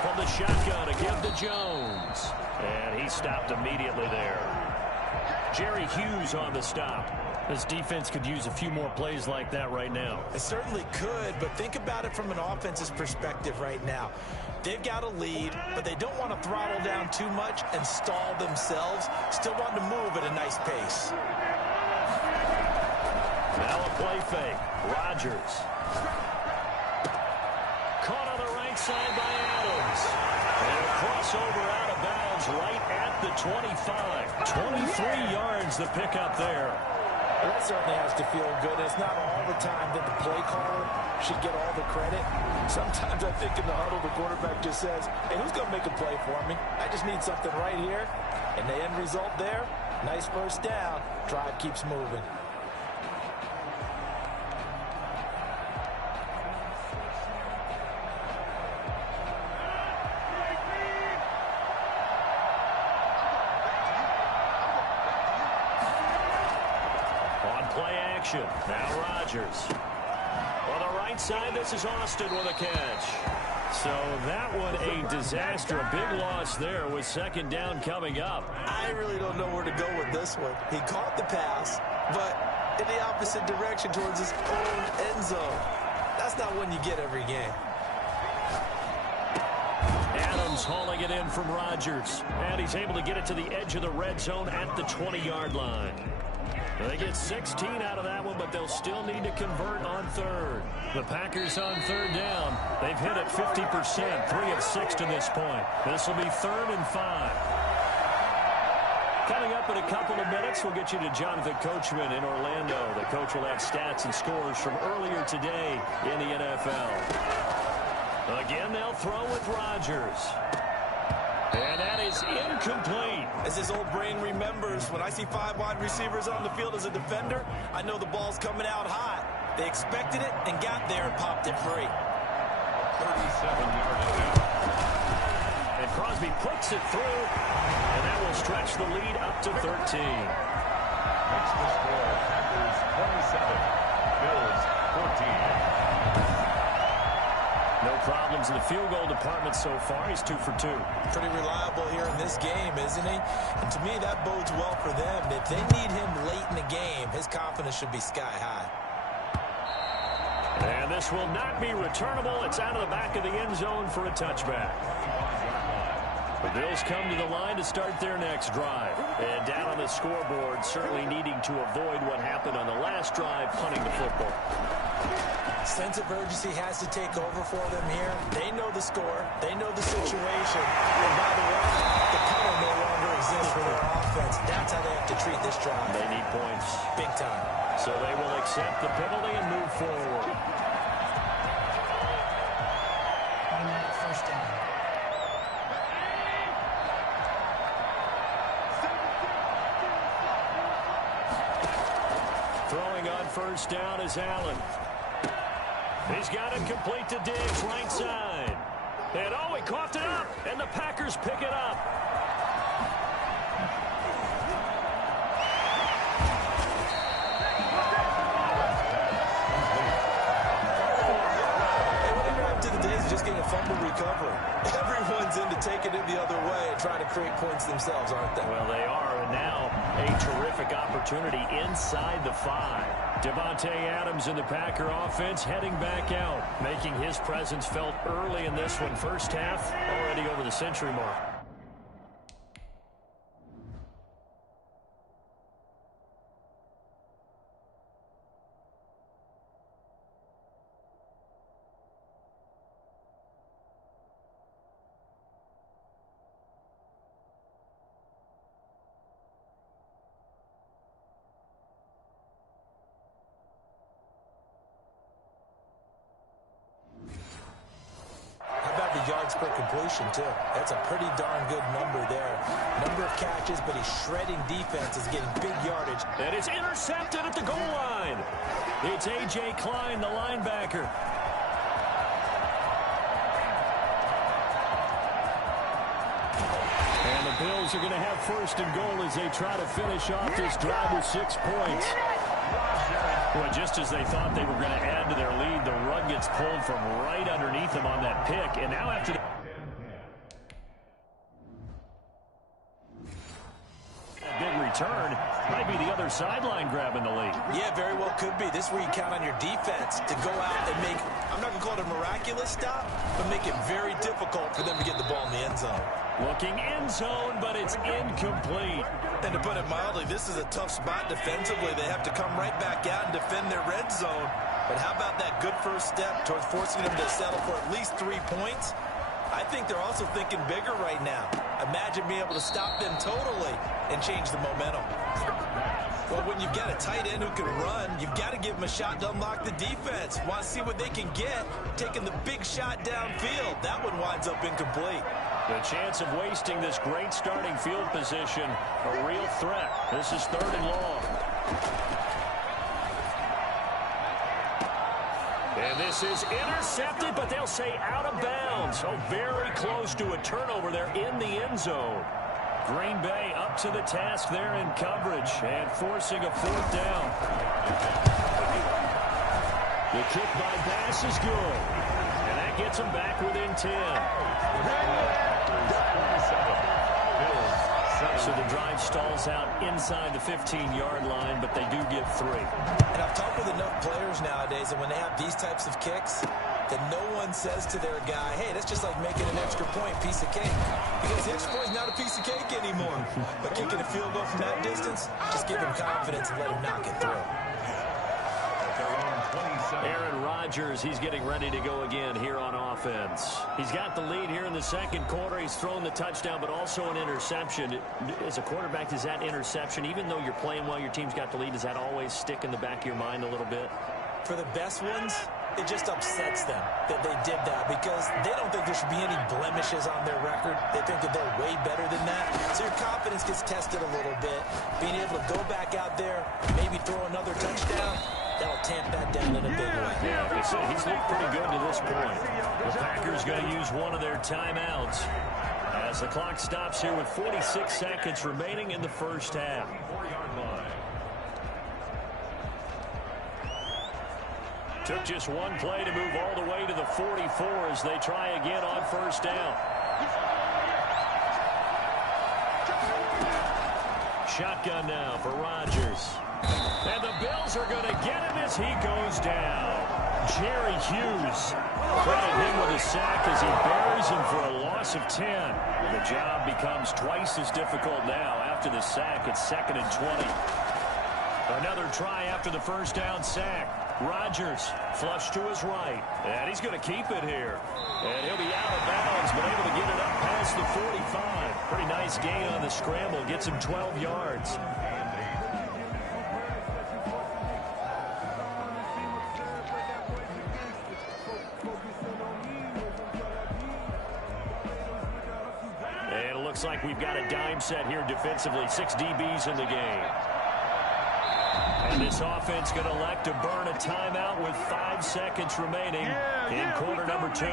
From the shotgun to give to Jones. And he stopped immediately there. Jerry Hughes on the stop. This defense could use a few more plays like that right now. It certainly could, but think about it from an offense's perspective right now. They've got a lead, but they don't want to throttle down too much and stall themselves. Still want to move at a nice pace. Now a play fake. Rodgers. Caught on the right side by Adams. And a crossover out of bounds right at the 25. 23 yards the pickup there. Well, that certainly has to feel good. It's not all the time that the play caller should get all the credit. Sometimes I think in the huddle, the quarterback just says, hey, who's going to make a play for me? I just need something right here. And the end result there, nice first down. Drive keeps moving. Now Rodgers. On the right side, this is Austin with a catch. So that one a disaster. A big loss there with 2nd down coming up. I really don't know where to go with this one. He caught the pass, but in the opposite direction towards his own end zone. That's not one you get every game. Adams hauling it in from Rodgers. And he's able to get it to the edge of the red zone at the 20-yard line. They get 16 out of that one, but they'll still need to convert on 3rd. The Packers on 3rd down. They've hit it 50%, 3 of 6 to this point. This will be 3rd and 5. Coming up in a couple of minutes, we'll get you to Jonathan Coachman in Orlando. The coach will have stats and scores from earlier today in the NFL. Again, they'll throw with Rodgers. And that is incomplete. As his old brain remembers, when I see 5 wide receivers on the field as a defender, I know the ball's coming out hot. They expected it and got there and popped it free. 37 yards. And Crosby puts it through, and that will stretch the lead up to 13. Makes the score Packers 27, Bills 14. No problems in the field goal department so far. He's 2 for 2. Pretty reliable here in this game, isn't he? And to me, that bodes well for them. If they need him late in the game, his confidence should be sky high. And this will not be returnable. It's out of the back of the end zone for a touchback. The Bills come to the line to start their next drive. And down on the scoreboard, certainly needing to avoid what happened on the last drive, punting the football. Sense of urgency has to take over for them here. They know the score. They know the situation. And by the way, the punter no longer exists for their offense. That's how they have to treat this drive. They need points. Big time. So they will accept the penalty and move forward. On that 1st down. Throwing on 1st down is Allen. He's got it complete to Diggs, right side. And oh, he coughed it up, and the Packers pick it up. Hey, whatever happened to the days of just getting a fumble recovery? Everyone's into taking it the other way and trying to create points themselves, aren't they? Well, they are, and now a terrific opportunity inside the 5. Devontae Adams in the Packer offense heading back out, making his presence felt early in this one. 1st half, already over the century mark. per completion, too. That's a pretty darn good number there. Number of catches, but he's shredding defenses, getting big yardage. And it's intercepted at the goal line. It's A.J. Klein, the linebacker. And the Bills are going to have first and goal as they try to finish off this drive with 6 points. Well, just as they thought they were going to add to their lead, the rug gets pulled from right underneath them on that pick. And now after the big return, might be the other sideline grabbing the lead. Yeah, very well could be. This is where you count on your defense to go out and make, I'm not going to call it a miraculous stop, but make it very difficult for them to get the ball in the end zone. Looking end zone, but it's incomplete. And to put it mildly, this is a tough spot defensively. They have to come right back out and defend their red zone. But how about that good first step towards forcing them to settle for at least 3 points? I think they're also thinking bigger right now. Imagine being able to stop them totally and change the momentum. Well, when you've got a tight end who can run, you've got to give them a shot to unlock the defense. Want to see what they can get, taking the big shot downfield. That one winds up incomplete. The chance of wasting this great starting field position, a real threat. This is 3rd and long. And this is intercepted, but they'll say out of bounds. So very close to a turnover there in the end zone. Green Bay up to the task there in coverage and forcing a 4th down. The kick by Bass is good. And that gets them back within 10. So the drive stalls out inside the 15-yard line, but they do get 3. And I've talked with enough players nowadays, and when they have these types of kicks, that no one says to their guy, hey, that's just like making an extra point, piece of cake. Because the extra point is not a piece of cake anymore. But kicking a field goal from that distance, just give him confidence and let him knock it through. Aaron Rodgers, he's getting ready to go again here on offense. He's got the lead here in the second quarter. He's thrown the touchdown, but also an interception. As a quarterback, does that interception, even though you're playing well, your team's got the lead, does that always stick in the back of your mind a little bit? For the best ones, it just upsets them that they did that because they don't think there should be any blemishes on their record. They think that they're way better than that. So your confidence gets tested a little bit. Being able to go back out there, maybe throw another touchdown, that'll tamp that down in a big way. Yeah, he's looked pretty good to this point. The Packers going to use one of their timeouts as the clock stops here with 46 seconds remaining in the first half. Took just one play to move all the way to the 44 as they try again on 1st down. Shotgun now for Rodgers. And the Bills are going to get him as he goes down. Jerry Hughes. Credit him with a sack as he buries him for a loss of 10. The job becomes twice as difficult now after the sack. It's 2nd and 20. Another try after the 1st down sack. Rodgers flush to his right. And he's going to keep it here. And he'll be out of bounds, but able to get it up past the 45. Pretty nice gain on the scramble. Gets him 12 yards. And it looks like we've got a dime set here defensively. 6 DBs in the game. And this offense going to elect to burn a timeout with 5 seconds remaining in quarter number 2.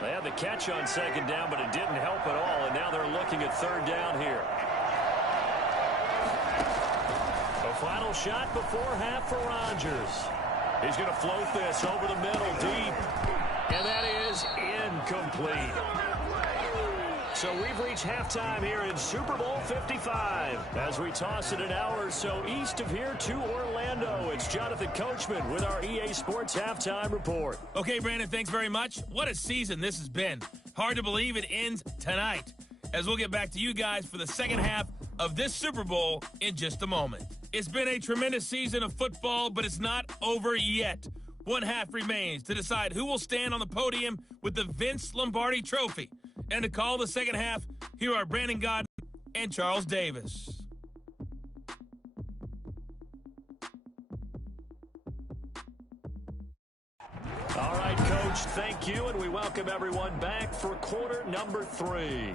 They had the catch on 2nd down, but it didn't help at all, and now they're looking at 3rd down here. A final shot before half for Rodgers. He's going to float this over the middle deep. And that is incomplete. So we've reached halftime here in Super Bowl 55. As we toss it an hour or so east of here to Orlando, it's Jonathan Coachman with our EA Sports Halftime Report. Okay, Brandon, thanks very much. What a season this has been. Hard to believe it ends tonight, as we'll get back to you guys for the second half of this Super Bowl in just a moment. It's been a tremendous season of football, but it's not over yet. One half remains to decide who will stand on the podium with the Vince Lombardi Trophy. And to call the second half, here are Brandon Gaudin, and Charles Davis. All right, Coach, thank you, and we welcome everyone back for quarter number 3. Mason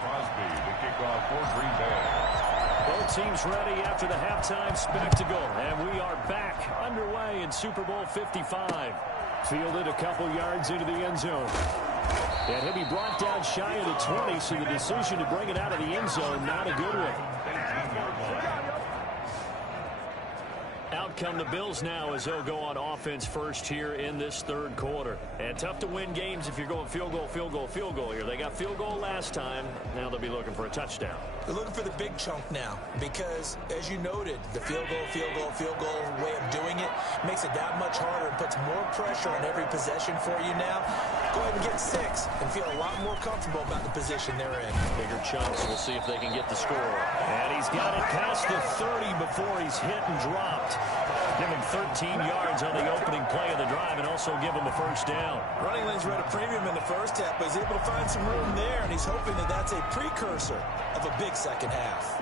Crosby to kick off for Green Bay. Both teams ready after the halftime spectacle, and we are back underway in Super Bowl 55. Fielded a couple yards into the end zone. And he'll be brought down shy of the 20, so the decision to bring it out of the end zone, not a good one. Out come the Bills now as they'll go on offense first here in this third quarter. And tough to win games if you're going field goal, field goal, field goal here. They got field goal last time. Now they'll be looking for a touchdown. They're looking for the big chunk now because, as you noted, the field goal way of doing it makes it that much harder and puts more pressure on every possession for you now. Go ahead and get 6 and feel a lot more comfortable about the position they're in. Bigger chunks. We'll see if they can get the score. And he's got it past the 30 before he's hit and dropped. Give him 13 yards on the opening play of the drive and also give him a first down. Running lanes were at a premium in the first half, but he's able to find some room there, and he's hoping that that's a precursor of a big second half.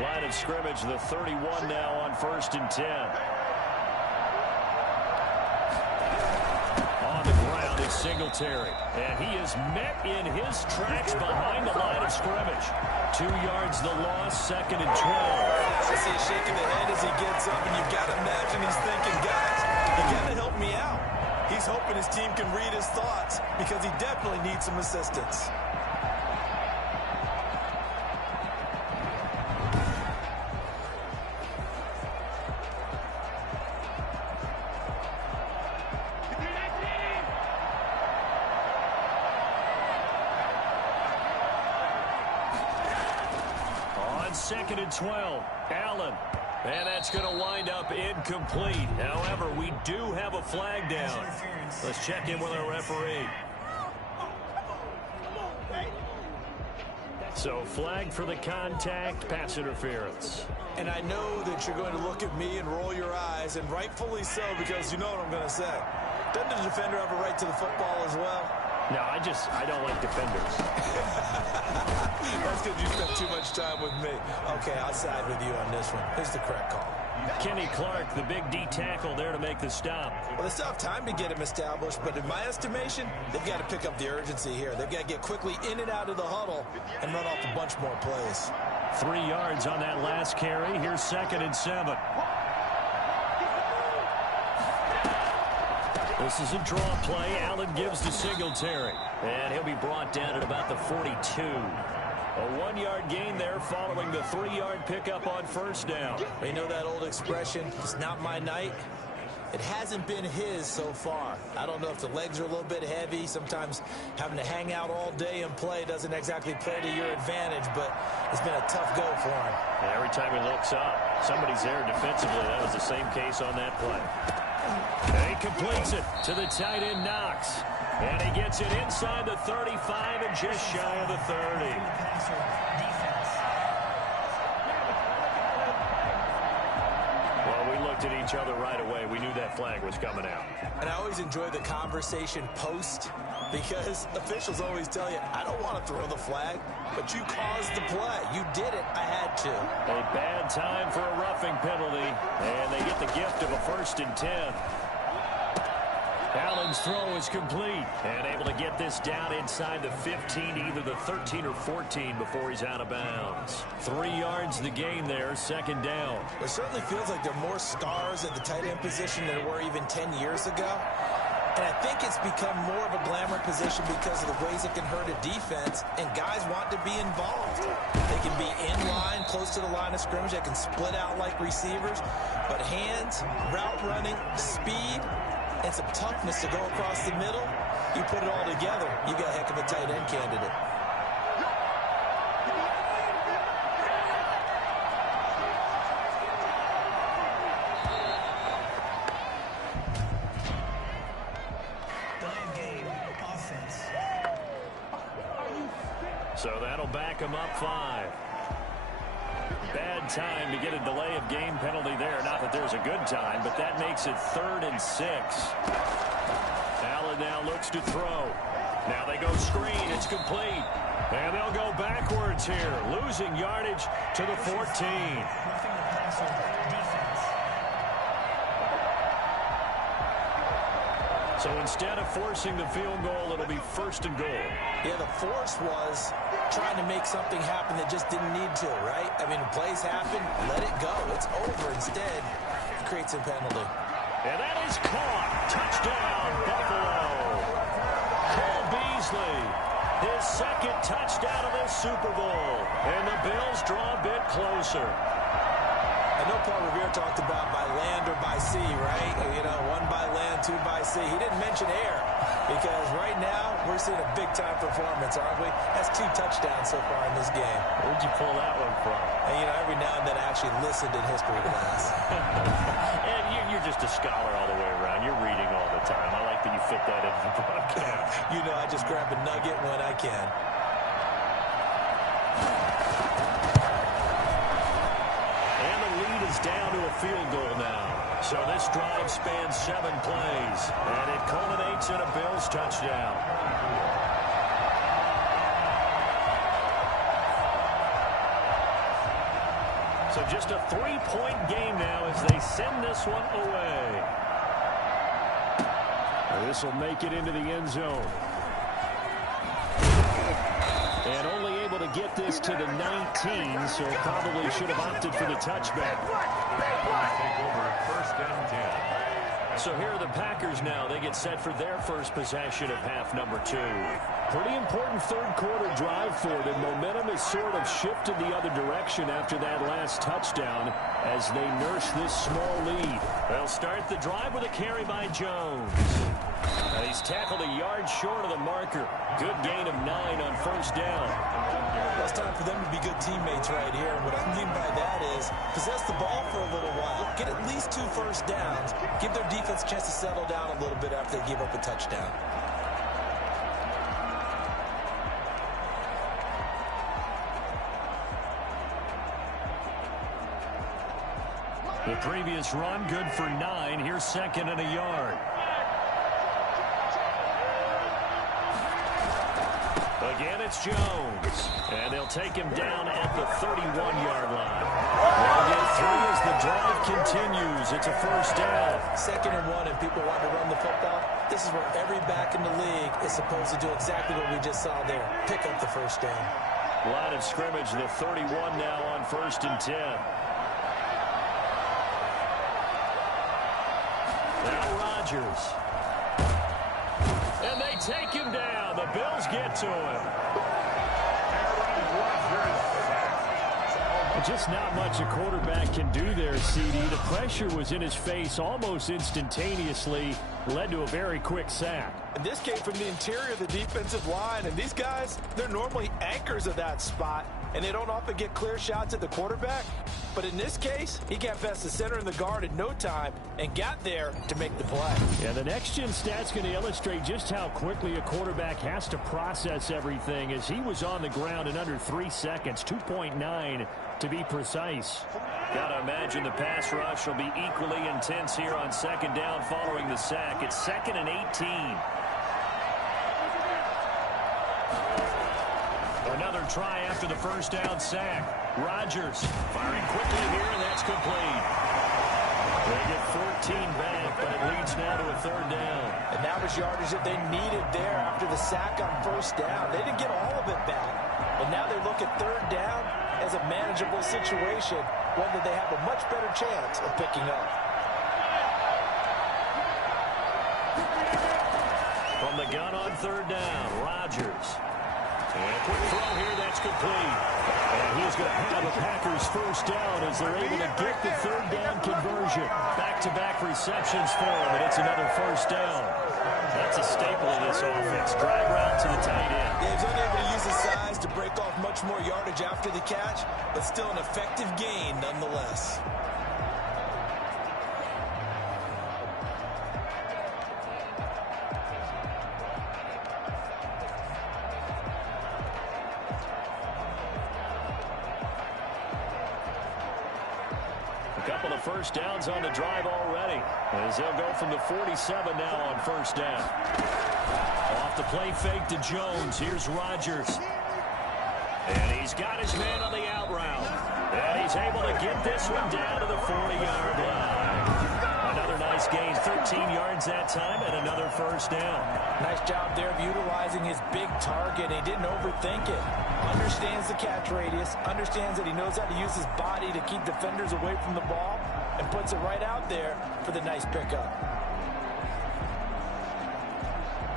Line of scrimmage, the 31 now on 1st and 10. On the ground is Singletary, and he is met in his tracks behind the line of scrimmage. 2 yards the loss, 2nd and 12. I see a shake of the head as he gets up, and you've got to imagine he's thinking, guys, you got to help me out. He's hoping his team can read his thoughts because he definitely needs some assistance. On 2nd and 12, Allen. And that's going to wind up incomplete. However, we do have a flag down. Let's check in with our referee. So flag for the contact, pass interference. And I know that you're going to look at me and roll your eyes, and rightfully so, because you know what I'm going to say. Doesn't the defender have a right to the football as well? No, I don't like defenders. That's because you spent too much time with me. Okay, I'll side with you on this one. Here's the correct call. Kenny Clark, the big D tackle there to make the stop. Well, they still have time to get him established, but in my estimation, they've got to pick up the urgency here. They've got to get quickly in and out of the huddle and run off a bunch more plays. 3 yards on that last carry. Here's 2nd and 7. This is a draw play. Allen gives to Singletary. And he'll be brought down at about the 42. A 1-yard gain there following the 3-yard pickup on first down. You know that old expression, it's not my night? It hasn't been his so far. I don't know if the legs are a little bit heavy. Sometimes having to hang out all day and play doesn't exactly play to your advantage, but it's been a tough go for him. And every time he looks up, somebody's there defensively. That was the same case on that play. And he completes it to the tight end, Knox. And he gets it inside the 35 and just shy of the 30. Well, we looked at each other right away. We knew that flag was coming out. And I always enjoy the conversation post because officials always tell you, I don't want to throw the flag, but you caused the play. You did it. I had to. A bad time for a roughing penalty, and they get the gift of a 1st and 10. Allen's throw is complete and able to get this down inside the 15, either the 13 or 14 before he's out of bounds. 3 yards the gain there, 2nd down. It certainly feels like there are more stars at the tight end position than there were even 10 years ago. And I think it's become more of a glamour position because of the ways it can hurt a defense, and guys want to be involved. They can be in line, close to the line of scrimmage. They can split out like receivers. But hands, route running, speed, and some toughness to go across the middle, you put it all together, you got a heck of a tight end candidate. So that'll back him up 5. bad time to get a delay of game penalty there. Not that there's a good time, but that makes it 3rd and 6. Allen now looks to throw. Now they go screen. It's complete. And they'll go backwards here, losing yardage to the 14. Roughing the passer defense. So instead of forcing the field goal, it'll be 1st and goal. Yeah, the force was trying to make something happen that just didn't need to, right? I mean, plays happen, let it go. It's over. Instead, it creates a penalty. And that is caught. Touchdown, Buffalo. Cole Beasley, his 2nd touchdown of this Super Bowl. And the Bills draw a bit closer. I know Paul Revere talked about by land or by sea, right? You know, 1 by land, 2 by sea. He didn't mention air because right now we're seeing a big-time performance, aren't we? That's 2 touchdowns so far in this game. Where'd you pull that one from? And, you know, every now and then I actually listened in history class. And you're just a scholar all the way around. You're reading all the time. I like that you fit that into the broadcast. You know, I just grab a nugget when I can. Down to a field goal now. So this drive spans 7 plays, and it culminates in a Bills touchdown. So just a 3-point game now as they send this one away. This will make it into the end zone. And only able to get this to the 19, so probably should have opted for the touchback. Take over at 1st and 10. So here are the Packers now. They get set for their first possession of half number 2. Pretty important 3rd quarter drive for them. Momentum has sort of shifted the other direction after that last touchdown as they nurse this small lead. They'll start the drive with a carry by Jones. Now he's tackled a yard short of the marker. Good gain of 9 on 1st down. Well, it's time for them to be good teammates right here. And what I mean by that is possess the ball for a little while. Get at least 2 first downs. Give their defense a chance to settle down a little bit after they give up a touchdown. The previous run good for 9. Here's 2nd and a yard. Again, it's Jones. And they'll take him down at the 31-yard line. They'll get 3 as the drive continues. It's a 1st down. 2nd and 1, and people want to run the football. This is where every back in the league is supposed to do exactly what we just saw there. Pick up the 1st down. Line of scrimmage, the 31 now on 1st and 10. Now Rodgers. And they take him down. The Bills get to him. Just not much a quarterback can do there, CD. The pressure was in his face almost instantaneously. Led to a very quick sack. And this came from the interior of the defensive line. And these guys, they're normally anchors of that spot. And they don't often get clear shots at the quarterback. But in this case, he got past the center and the guard in no time and got there to make the play. Yeah, the next-gen stat's going to illustrate just how quickly a quarterback has to process everything as he was on the ground in under 3 seconds, 2.9 to be precise. Got to imagine the pass rush will be equally intense here on 2nd down following the sack. It's 2nd and 18. Another try after the 1st down sack. Rodgers firing quickly here, and that's complete. They get 14 back, but it leads now to a 3rd down. And that was yardage that they needed there after the sack on 1st down. They didn't get all of it back, but now they look at 3rd down as a manageable situation, one that they have a much better chance of picking up. From the gun on 3rd down, Rodgers. And a quick throw here, that's complete. And he's going to have a Packers 1st down as they're able to get the 3rd down conversion. Back-to-back receptions for him, and it's another 1st down. That's a staple of this offense. Drag route to the tight end. Yeah, he's only able to use his size to break off much more yardage after the catch, but still an effective gain nonetheless. Couple of first downs on the drive already, as they'll go from the 47 now on first down. Off the play fake to Jones. Here's Rodgers. And he's got his man on the out route. And he's able to get this one down to the 40-yard line. Another nice gain, 13 yards that time, and another first down. Nice job there of utilizing his big target. He didn't overthink it. Understands the catch radius, understands that he knows how to use his body to keep defenders away from the ball, and puts it right out there for the nice pickup.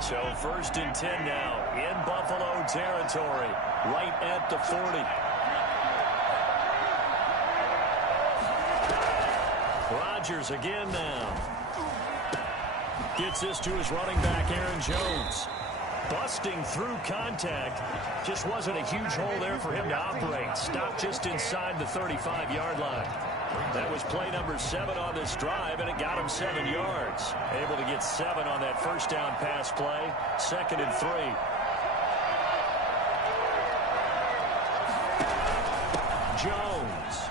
So first and 10 now in Buffalo territory, right at the 40. Rodgers again now. Gets this to his running back, Aaron Jones. Busting through contact. Just wasn't a huge hole there for him to operate. Stopped just inside the 35-yard line. That was play number 7 on this drive, and it got him 7 yards. Able to get 7 on that first down pass play. 2nd and 3. Jones.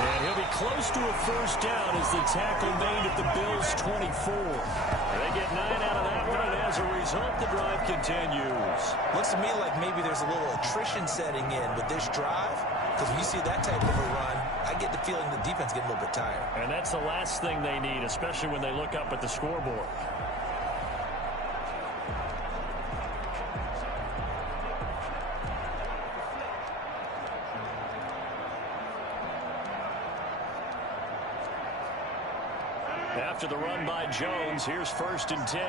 And he'll be close to a first down as the tackle made at the Bills' 24. They get 9 out of that one, and as a result, the drive continues. Looks to me like maybe there's a little attrition setting in with this drive, because when you see that type of a run, I get the feeling the defense getting a little bit tired. And that's the last thing they need, especially when they look up at the scoreboard. After the run by Jones, here's 1st and 10.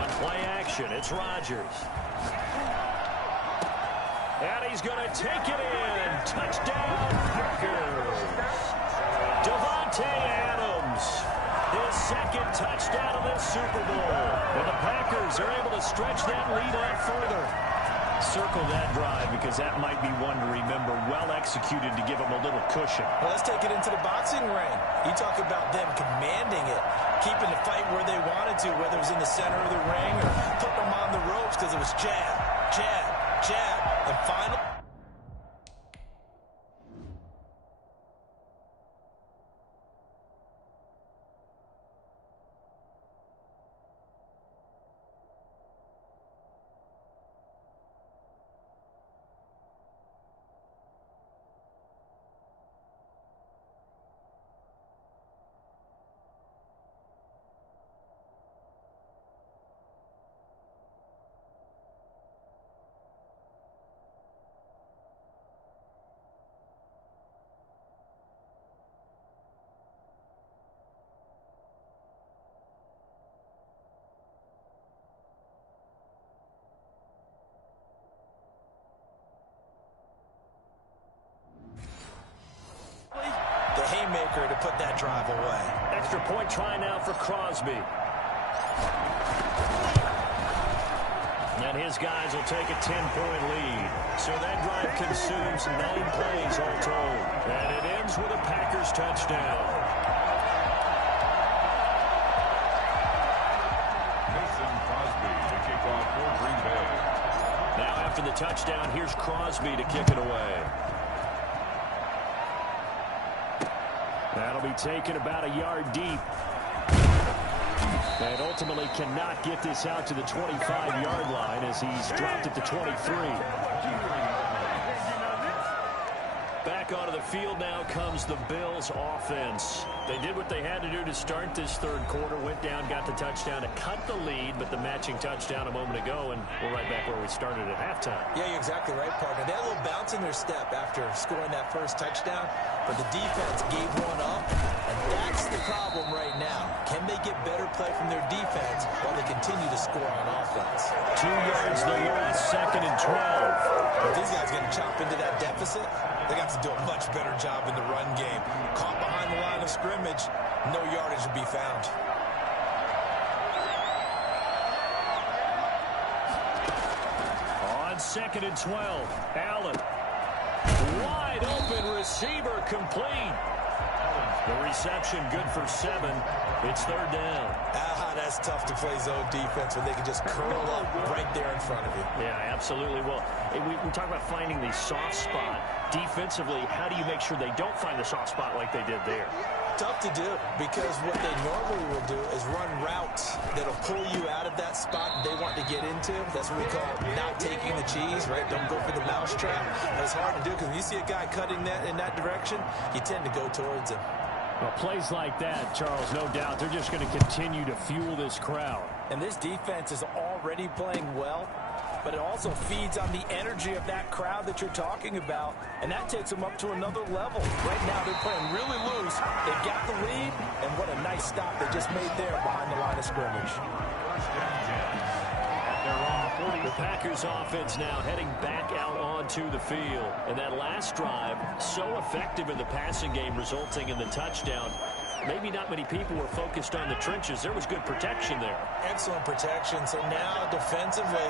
On play action, it's Rodgers. And he's going to take it in. Touchdown, Packers. Devontae Adams. His 2nd touchdown of this Super Bowl. And the Packers are able to stretch that lead out further. Circle that drive because that might be one to remember. Well executed to give them a little cushion. Well, let's take it into the boxing ring. You talk about them commanding it, keeping the fight where they wanted to, whether it was in the center of the ring or putting them on the ropes because it was jab, jab, jab, and final. Haymaker to put that drive away. Extra point try now for Crosby. And his guys will take a 10-point lead. So that drive consumes 9 plays all told. And it ends with a Packers touchdown. Mason Crosby to kick off for Green Bay. Now after the touchdown, here's Crosby to kick it away. That'll be taken about a yard deep. And ultimately cannot get this out to the 25-yard line as he's dropped at the 23. Back onto the field now comes the Bills offense. They did what they had to do to start this third quarter. Went down, got the touchdown to cut the lead, but the matching touchdown a moment ago, and we're right back where we started at halftime. Yeah, you're exactly right, partner. They had a little bounce in their step after scoring that first touchdown, but the defense gave one up, and that's the problem right now. Can they get better play from their defense while they continue to score on offense? 2 yards the loss, 2nd and 12. If these guys are going to chop into that deficit, they got to do a much better job in the run game. Caught behind the line of scrimmage, no yardage to be found. On 2nd and 12, Allen. Wide open receiver complete. The reception good for 7. It's 3rd down. That's tough to play zone defense when they can just curl up right there in front of you. Yeah, absolutely. Well, we talk about finding the soft spot. Defensively, how do you make sure they don't find the soft spot like they did there? Tough to do, because what they normally will do is run routes that'll pull you out of that spot they want to get into. That's what we call not taking the cheese, right? Don't go for the mousetrap. That's hard to do, because when you see a guy cutting that in that direction, you tend to go towards him. Well, plays like that, Charles, no doubt, they're just going to continue to fuel this crowd. And this defense is already playing well, but it also feeds on the energy of that crowd that you're talking about, and that takes them up to another level. Right now, they're playing really loose. They've got the lead, and what a nice stop they just made there behind the line of scrimmage. The Packers offense now heading back out onto the field. And that last drive, so effective in the passing game, resulting in the touchdown. Maybe not many people were focused on the trenches. There was good protection there. Excellent protection. So now, defensively,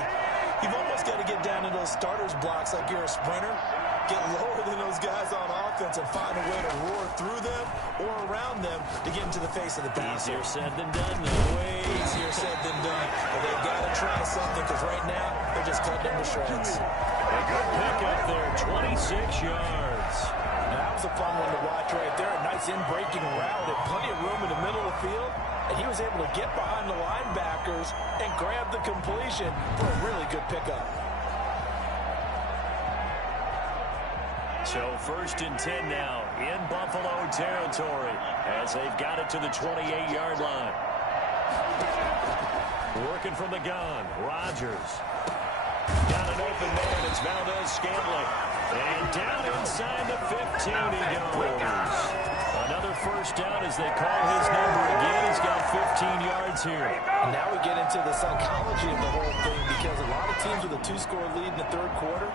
you've almost got to get down to those starters blocks like you're a sprinter. Get lower than those guys on offense and find a way to roar through them or around them to get into the face of the pass. Easier said than done, though. Way easier said than done. But they've got to try something, because right now they're just cutting them to shreds. A good pick up there, 26 yards. Now, that was a fun one to watch right there. A nice in-breaking route and plenty of room in the middle of the field. And he was able to get behind the linebackers and grab the completion for a really good pickup. So 1st and 10 now in Buffalo territory as they've got it to the 28-yard line. Working from the gun, Rodgers. Got an open man, it's Valdez-Scantling. And down inside the 15 he goes. Another 1st down as they call his number again. He's got 15 yards here. And now we get into the psychology of the whole thing, because a lot of teams with a 2-score lead in the 3rd quarter,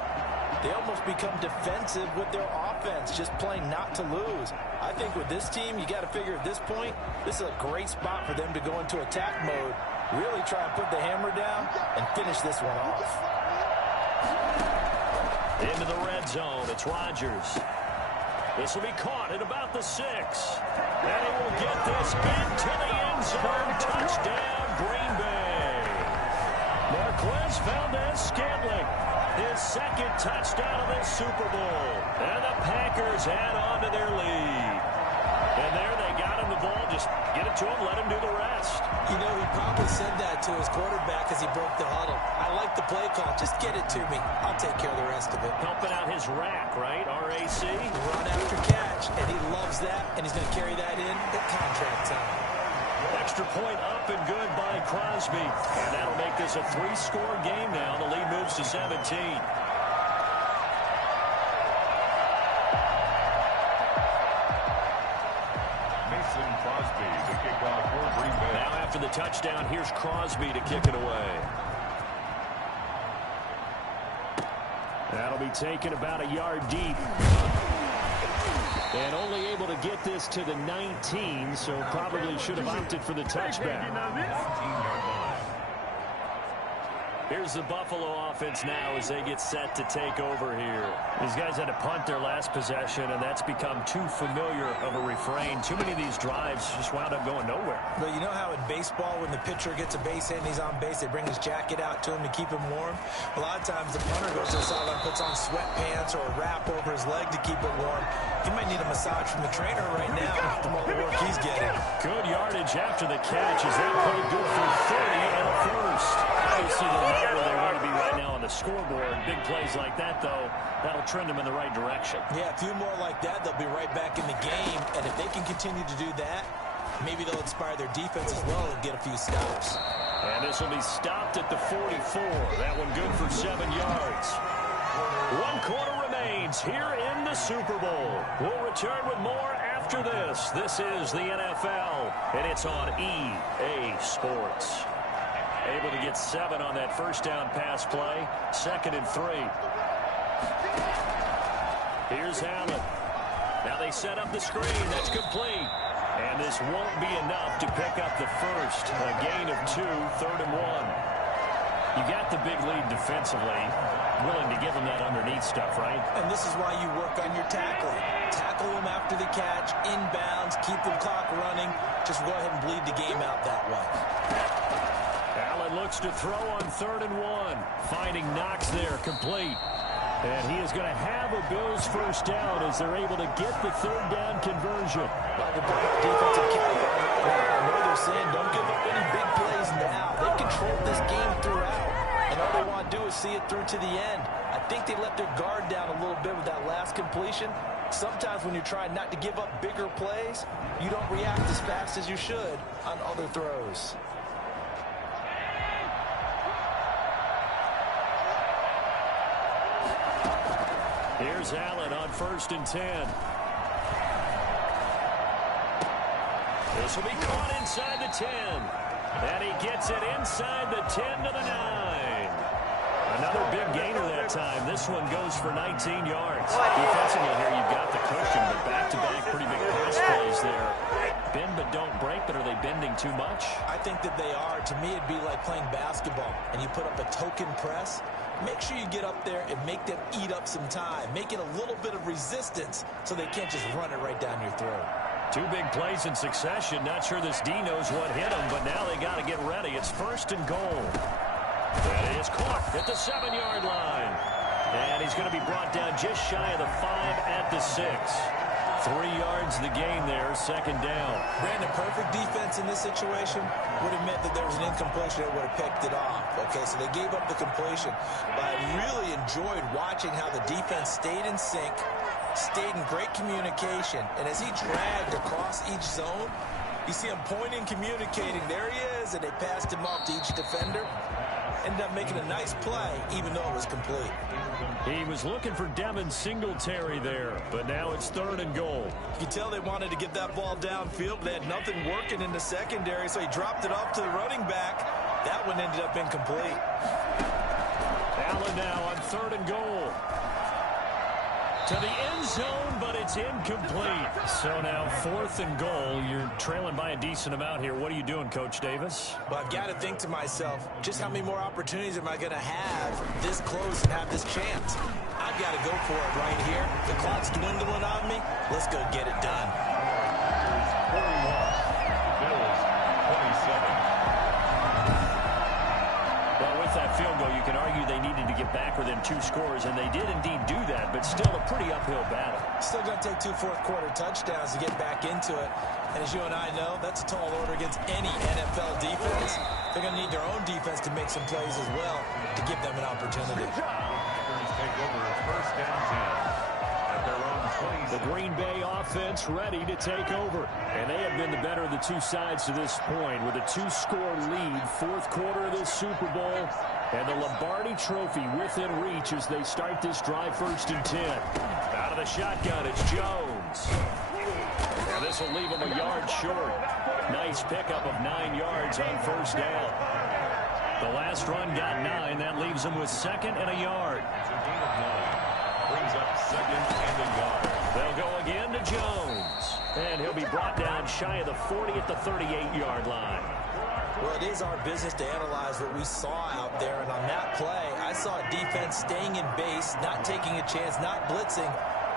they almost become defensive with their offense, just playing not to lose. I think with this team, you got to figure at this point, this is a great spot for them to go into attack mode, really try and put the hammer down and finish this one off. Into the red zone, it's Rodgers. This will be caught at about the 6. And he will get this into the end zone. Touchdown, Green Bay. Marquez Valdez-Scantling, his 2nd touchdown of this Super Bowl. And the Packers add on to their lead. And there they got him the ball. Just get it to him, let him do the rest. You know, he probably said that to his quarterback as he broke the huddle. I like the play call. Just get it to me. I'll take care of the rest of it. Helping out his rack, right? R-A-C. Run after catch, and he loves that, and he's going to carry that in at contract time. Extra point up and good by Crosby. And that'll make this a 3-score game now. The lead moves to 17. Now after the touchdown, here's Crosby to kick it away. That'll be taken about a yard deep. And only able to get this to the 19, so probably should have opted for the touchback. Here's the Buffalo offense now as they get set to take over here. These guys had to punt their last possession, and that's become too familiar of a refrain. Too many of these drives just wound up going nowhere. But you know how in baseball, when the pitcher gets a base hit and he's on base, they bring his jacket out to him to keep him warm? A lot of times the punter goes to the sideline, puts on sweatpants or a wrap over his leg to keep it warm. He might need a massage from the trainer right now from all the work he's getting. Good yardage after the catch as they put it good for 30 and a first. Obviously, they're not where they want to be right now on the scoreboard. Big plays like that, though, that'll trend them in the right direction. Yeah, a few more like that, they'll be right back in the game. And if they can continue to do that, maybe they'll inspire their defense as well and get a few stops. And this will be stopped at the 44. That one good for 7 yards. 1 quarter remains here in the Super Bowl. We'll return with more after this. This is the NFL, and it's on EA Sports. Able to get 7 on that 1st down pass play. 2nd and 3. Here's Allen. Now they set up the screen. That's complete. And this won't be enough to pick up the first. A gain of 2, 3rd and 1. You got the big lead defensively. Willing to give them that underneath stuff, right? And this is why you work on your tackling. Tackle them after after the catch, inbounds, keep the clock running. Just go ahead and bleed the game out that way. Allen looks to throw on 3rd and 1. Finding Knox there, complete. And he is going to have a Bills first down as they're able to get the 3rd down conversion. Well, the defensive category right now, I know they're saying don't give up any big plays now. They controlled this game throughout, and all they want to do is see it through to the end. I think they let their guard down a little bit with that last completion. Sometimes when you're trying not to give up bigger plays, you don't react as fast as you should on other throws. Here's Allen on 1st and 10. This will be caught inside the 10. And he gets it inside the 10 to the 9. Another big gainer that time. This one goes for 19 yards. Defensively here, you've got the cushion, but back-to-back pretty big pass plays there. Bend but don't break, but are they bending too much? I think that they are. To me, it'd be like playing basketball, and you put up a token press. Make sure you get up there and make them eat up some time. Make it a little bit of resistance so they can't just run it right down your throat. 2 big plays in succession. Not sure this D knows what hit him, but now they got to get ready. It's 1st and goal. That is caught at the 7-yard line. And he's going to be brought down just shy of the 5 at the 6. 3 yards the gain there, 2nd down. Brandon, perfect defense in this situation would have meant that there was an incompletion that would have picked it off. Okay, so they gave up the completion. But I really enjoyed watching how the defense stayed in sync, stayed in great communication. And as he dragged across each zone, you see him pointing, communicating. There he is, and they passed him off to each defender. Ended up making a nice play, even though it was complete. He was looking for Devin Singletary there, but now it's 3rd and goal. You can tell they wanted to get that ball downfield. They had nothing working in the secondary, so he dropped it off to the running back. That one ended up incomplete. Allen now on 3rd and goal. To the end zone, but it's incomplete. So now 4th and goal. You're trailing by a decent amount here. What are you doing, Coach Davis? Well, I've got to think to myself, just how many more opportunities am I going to have this close and have this chance? I've got to go for it right here. The clock's dwindling on me. Let's go get it done. That field goal, you can argue they needed to get back within 2 scores, and they did indeed do that, but still a pretty uphill battle. Still going to take 2 fourth-quarter touchdowns to get back into it. And as you and I know, that's a tall order against any NFL defense. They're going to need their own defense to make some plays as well to give them an opportunity. Take over 1st and 10. The Green Bay offense ready to take over. And they have been the better of the 2 sides to this point with a 2-score lead, 4th quarter of this Super Bowl. And the Lombardi Trophy within reach as they start this drive 1st and 10. Out of the shotgun, it's Jones. And this will leave him a yard short. Nice pickup of 9 yards on 1st down. The last run got 9. That leaves him with 2nd and a yard. Brings up 2nd and a yard. They'll go again to Jones. And he'll be brought down shy of the 40 at the 38-yard line. Well, it is our business to analyze what we saw out there. And on that play, I saw a defense staying in base, not taking a chance, not blitzing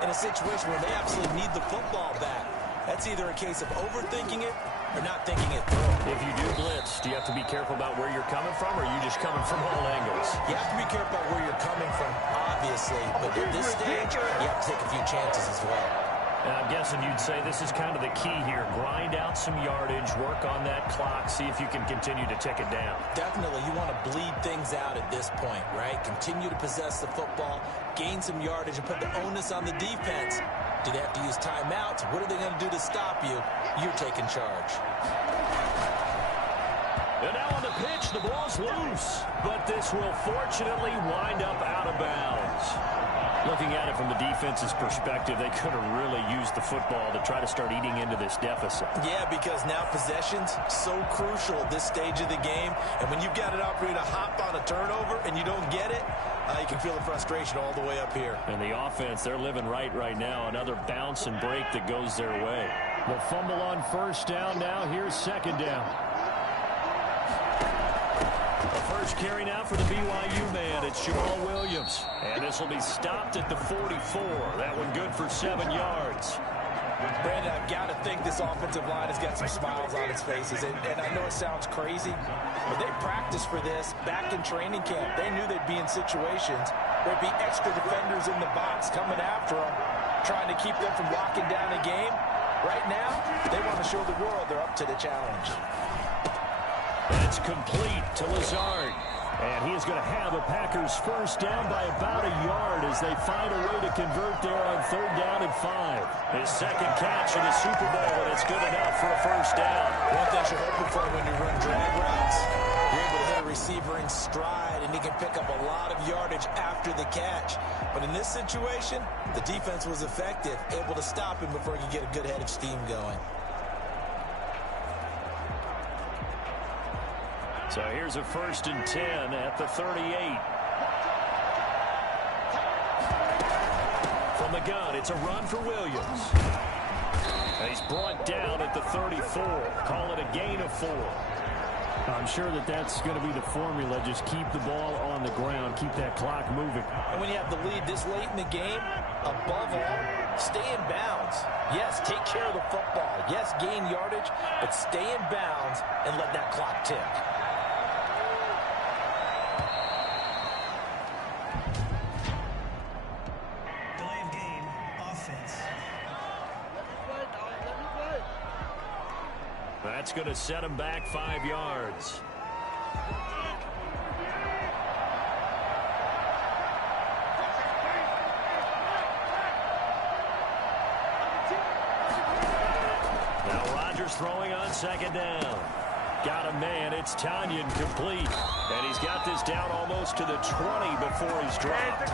in a situation where they absolutely need the football back. That's either a case of overthinking it or not thinking it through. If you do blitz, do you have to be careful about where you're coming from, or are you just coming from all angles? You have to be careful about where you're coming from, obviously. But at this stage, you have to take a few chances as well. And I'm guessing you'd say this is kind of the key here. Grind out some yardage, work on that clock, see if you can continue to tick it down. Definitely, you want to bleed things out at this point, right? Continue to possess the football, gain some yardage, and put the onus on the defense. Do they have to use timeouts? What are they going to do to stop you? You're taking charge. And now on the pitch, the ball's loose. But this will fortunately wind up out of bounds. Looking at it from the defense's perspective, they could have really used the football to try to start eating into this deficit. Yeah, because now possession's so crucial at this stage of the game. And when you've got an opportunity to hop on a turnover and you don't get it, you can feel the frustration all the way up here. And the offense, they're living right now. Another bounce and break that goes their way. The fumble on 1st down now. Here's 2nd down. The first carry now for the BYU man. It's Jamal Williams. And this will be stopped at the 44. That one good for 7 yards. Brandon, I've got to think this offensive line has got some smiles on its faces. And I know it sounds crazy, but they practiced for this back in training camp. They knew they'd be in situations where there'd be extra defenders in the box coming after them, trying to keep them from locking down a game. Right now, they want to show the world they're up to the challenge. That's complete to Lazard. And he is going to have a Packers first down by about a yard as they find a way to convert there on 3rd down and 5. His second catch in the Super Bowl, and it's good enough for a first down. One thing you're hoping for when you run drag routes, you're able to hit a receiver in stride, and he can pick up a lot of yardage after the catch. But in this situation, the defense was effective, able to stop him before he could get a good head of steam going. So here's a 1st and 10 at the 38. From the gun, it's a run for Williams. And he's brought down at the 34. Call it a gain of 4. I'm sure that's going to be the formula. Just keep the ball on the ground. Keep that clock moving. And when you have the lead this late in the game, above all, stay in bounds. Yes, take care of the football. Yes, gain yardage, but stay in bounds and let that clock tick. That's going to set him back 5 yards. Now Rodgers throwing on 2nd down. Got a man. It's Tanyan complete. And he's got this down almost to the 20 before he's dropped.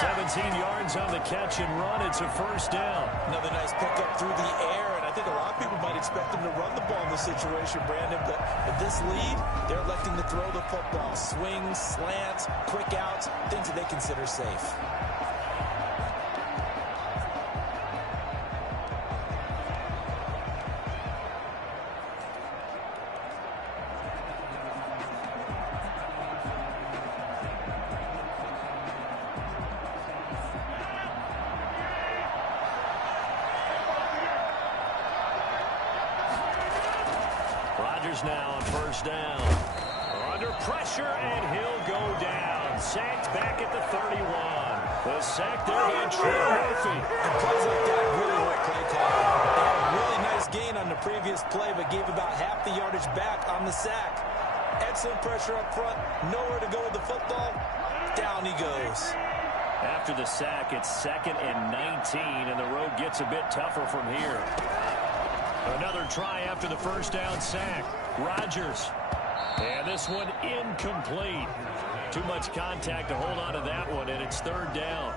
17 yards on the catch and run. It's a first down. Another nice pickup through the air, and I think a lot of people might expect him to run the ball in this situation, Brandon, but with this lead, they're electing to throw the football. Swings, slants, quick outs, things that they consider safe. Now on 1st down. Under pressure, and he'll go down. Sacked back at the 31. The sack there by Trey Murphy. And plays like that really hurt play call. They had a really nice gain on the previous play, but gave about half the yardage back on the sack. Excellent pressure up front. Nowhere to go with the football. Down he goes. After the sack, it's 2nd and 19, and the road gets a bit tougher from here. Another try after the first down sack. Rodgers. And this one incomplete. Too much contact to hold on to that one, and it's 3rd down.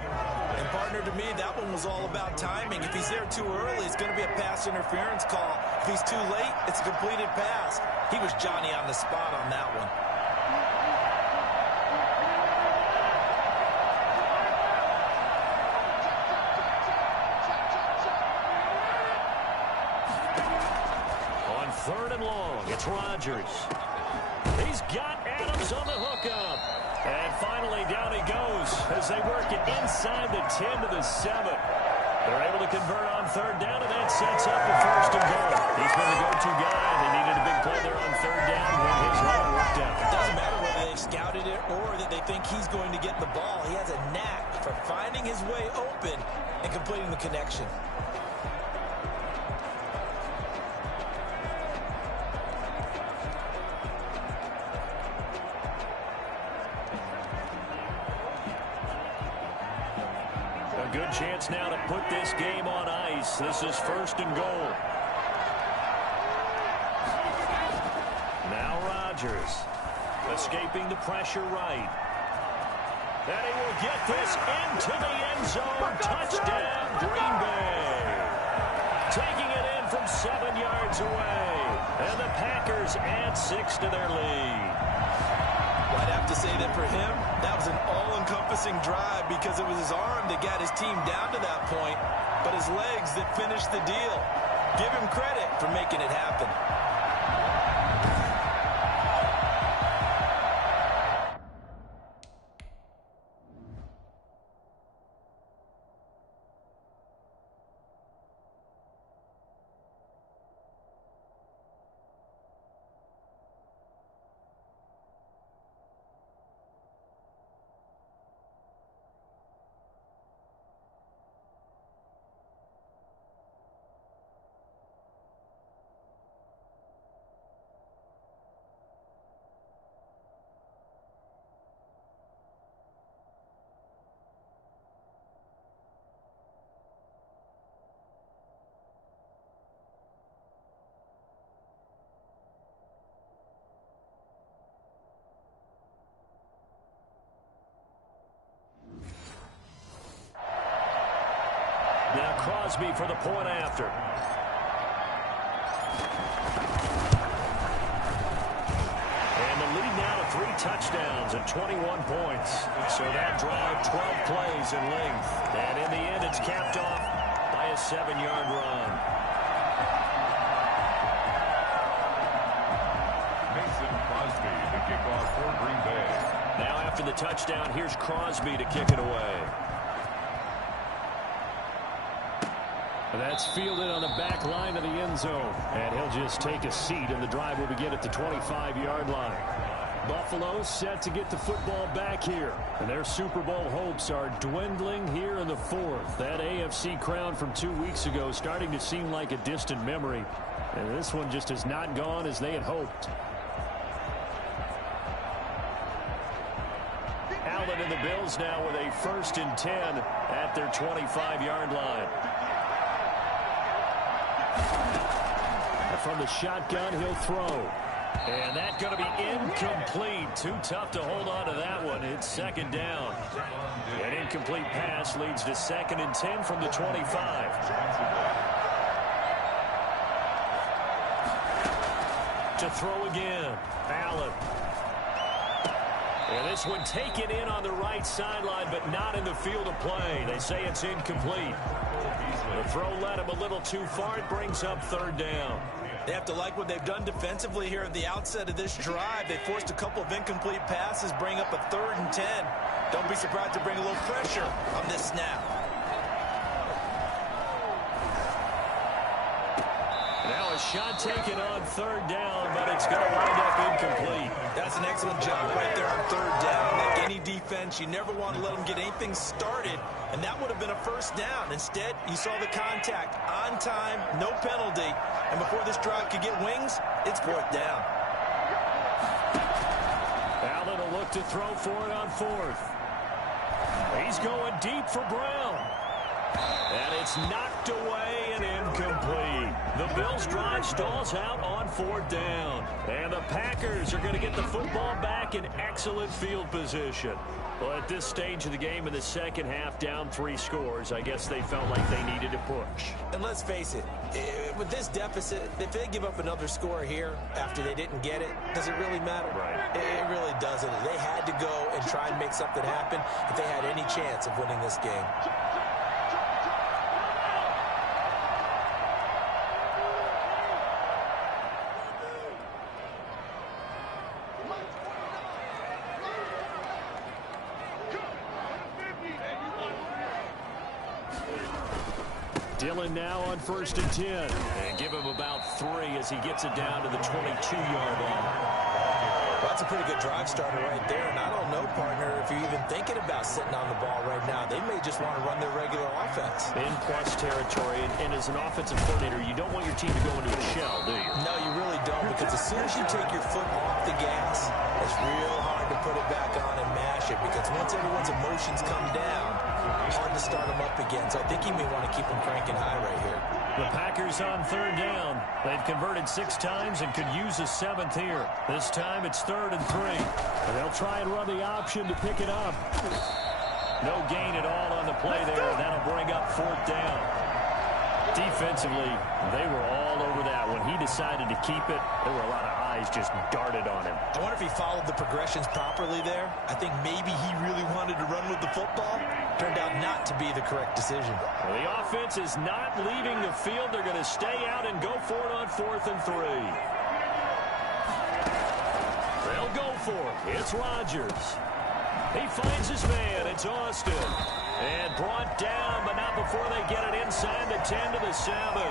And partner, to me, that one was all about timing. If he's there too early, it's going to be a pass interference call. If he's too late, it's a completed pass. He was Johnny on the spot on that one. On 3rd and long, it's Rodgers. He's got Adams on the hookup. And finally, down he goes as they work it inside the 10 to the 7. They're able to convert on 3rd down, and that sets up the 1st and goal. He's been the go-to guy. They needed a big play there on 3rd down when his run worked out. It doesn't matter whether they've scouted it or that they think he's going to get the ball. He has a knack for finding his way open and completing the connection. Good chance now to put this game on ice. This is 1st and goal. Now Rodgers escaping the pressure right. And he will get this into the end zone. Touchdown, Green Bay. Taking it in from 7 yards away. And the Packers add 6 to their lead. I'd have to say that for him, that was an all-encompassing drive because it was his arm that got his team down to that point, but his legs that finished the deal. Give him credit for making it happen. Crosby for the point after. And the lead now to 3 touchdowns and 21 points. So that drive, 12 plays in length. And in the end, it's capped off by a 7-yard run. Mason Crosby, the kickoff for Green Bay. Now after the touchdown, here's Crosby to kick it away. That's fielded on the back line of the end zone. And he'll just take a seat, and the drive will begin at the 25-yard line. Buffalo set to get the football back here. And their Super Bowl hopes are dwindling here in the 4th. That AFC crown from 2 weeks ago starting to seem like a distant memory. And this one just has not gone as they had hoped. Allen and the Bills now with a 1st and 10 at their 25-yard line. From the shotgun, he'll throw. And that's going to be incomplete. Too tough to hold on to that one. It's 2nd down. An incomplete pass leads to 2nd and 10 from the 25. To throw again. Allen. And this one taken in on the right sideline, but not in the field of play. They say it's incomplete. The throw led him a little too far. It brings up 3rd down. They have to like what they've done defensively here at the outset of this drive. They forced a couple of incomplete passes, bring up a 3rd and 10. Don't be surprised to bring a little pressure on this snap. Now a shot taken on 3rd down, but it's going to wind up incomplete. That's an excellent job right there on 3rd down. Like any defense, you never want to let them get anything started, and that would have been a 1st down. Instead, you saw the contact on time, no penalty, and before this drive could get wings, it's 4th down. Allen will look to throw for it on 4th. He's going deep for Brown. And it's knocked away and incomplete. The Bills' drive stalls out on 4th down. And the Packers are going to get the football back in excellent field position. Well, at this stage of the game in the second half, down 3 scores, I guess they felt like they needed to push. And let's face it, with this deficit, if they give up another score here after they didn't get it, does it really matter? Right. It really doesn't. They had to go and try and make something happen if they had any chance of winning this game. Dillon now on 1st and 10. And give him about 3 as he gets it down to the 22-yard line. Well, that's a pretty good drive starter right there. And I don't know, partner, if you're even thinking about sitting on the ball right now. They may just want to run their regular offense. In plus territory. And as an offensive coordinator, you don't want your team to go into a shell, do you? No, you really don't. Because as soon as you take your foot off the gas, it's real hard to put it back on and mash it. Because once everyone's emotions come down, it's hard to start them up again. So I think you may want to keep them cranking high right here. The Packers on 3rd down. They've converted 6 times and could use a 7th here. This time it's 3rd and 3. And they'll try and run the option to pick it up. No gain at all on the play there. That'll bring up 4th down. Defensively, they were all over that. When he decided to keep it, there were a lot of eyes just darted on him. I wonder if he followed the progressions properly there. I think maybe he really wanted to run with the football. Turned out not to be the correct decision. Well, the offense is not leaving the field. They're going to stay out and go for it on 4th and 3. They'll go for it. It's Rodgers. He finds his man. It's Austin. And brought down, but not before they get it inside the 10 to the 7.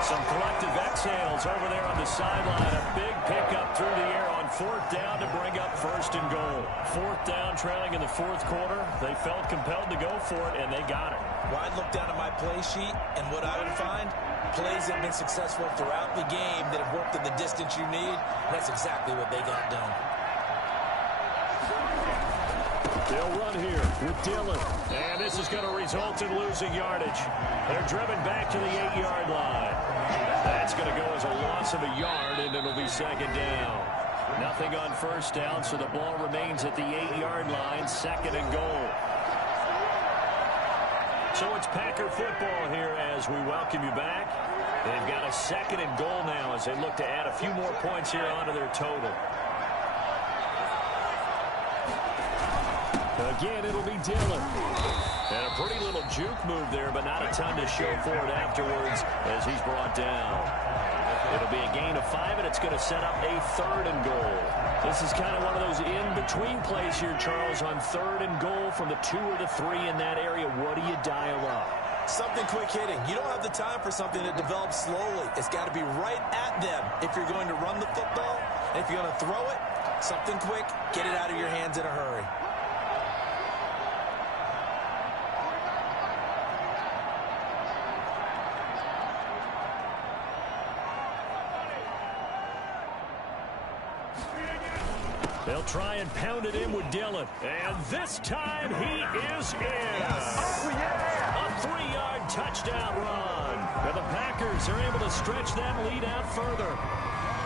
Some collective exhales over there on the sideline. A big pickup through the air on 4th down to bring up 1st and goal. 4th down trailing in the 4th quarter. They felt compelled to go for it, and they got it. Well, I'd look down at my play sheet, and what I would find, plays that have been successful throughout the game that have worked in the distance you need, and that's exactly what they got done. They'll run here with Dillon. And this is going to result in losing yardage. They're driven back to the 8-yard line. That's going to go as a loss of a yard, and it'll be 2nd down. Nothing on 1st down, so the ball remains at the 8-yard line, 2nd and goal. So it's Packer football here as we welcome you back. They've got a 2nd and goal now as they look to add a few more points here onto their total. Again, it'll be Dillon. And a pretty little juke move there, but not a ton to show for it afterwards as he's brought down. It'll be a gain of 5, and it's going to set up a 3rd and goal. This is kind of one of those in-between plays here, Charles, on 3rd and goal from the 2 or the 3 in that area. What do you dial up? Something quick hitting. You don't have the time for something that develops slowly. It's got to be right at them if you're going to run the football. And if you're going to throw it, something quick, get it out of your hands in a hurry. They'll try and pound it in with Dillon. And this time he is in. A 3-yard touchdown run. And the Packers are able to stretch that lead out further.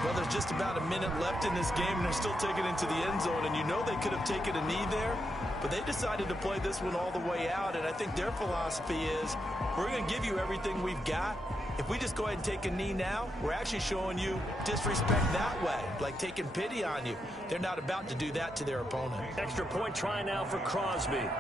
Well, there's just about a minute left in this game, and they're still taking it to the end zone. And you know they could have taken a knee there, but they decided to play this one all the way out. And I think their philosophy is, we're going to give you everything we've got. If we just go ahead and take a knee now, we're actually showing you disrespect that way, like taking pity on you. They're not about to do that to their opponent. Extra point try now for Crosby. And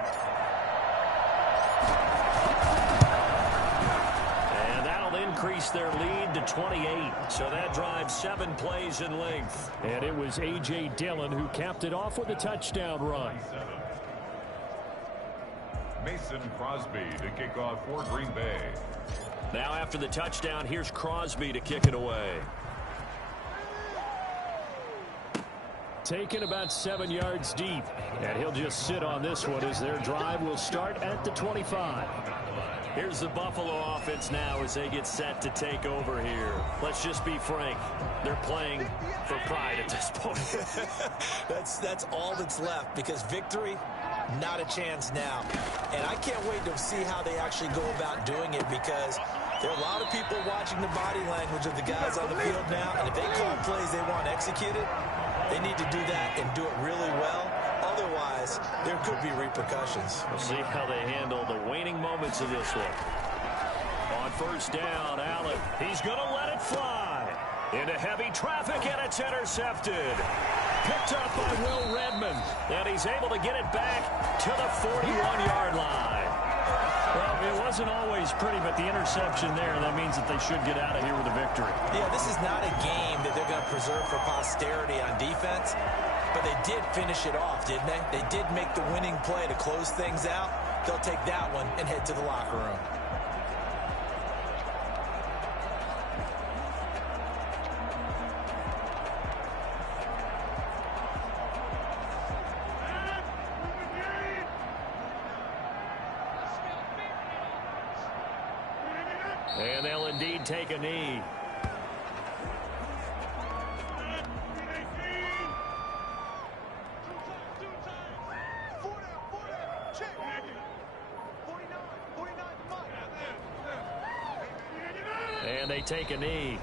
that'll increase their lead to 28. So that drives 7 plays in length. And it was A.J. Dillon who capped it off with a touchdown run. Mason Crosby to kick off for Green Bay. Now after the touchdown, here's Crosby to kick it away. Taken about 7 yards deep. And he'll just sit on this one as their drive will start at the 25. Here's the Buffalo offense now as they get set to take over here. Let's just be frank. They're playing for pride at this point. That's all that's left, because victory, not a chance now. And I can't wait to see how they actually go about doing it, because there are a lot of people watching the body language of the guys on the field now, and if they call plays they want executed, they need to do that and do it really well. Otherwise, there could be repercussions. We'll see how they handle the waning moments of this one. On 1st down, Allen. He's going to let it fly. Into heavy traffic, and it's intercepted. Picked up by Will Redmond. And he's able to get it back to the 41-yard line. Well, it wasn't always pretty, but the interception there, that means that they should get out of here with a victory. Yeah, this is not a game that they're going to preserve for posterity on defense, but they did finish it off, didn't they? They did make the winning play to close things out. They'll take that one and head to the locker room. And they'll indeed take a knee. And they take a knee.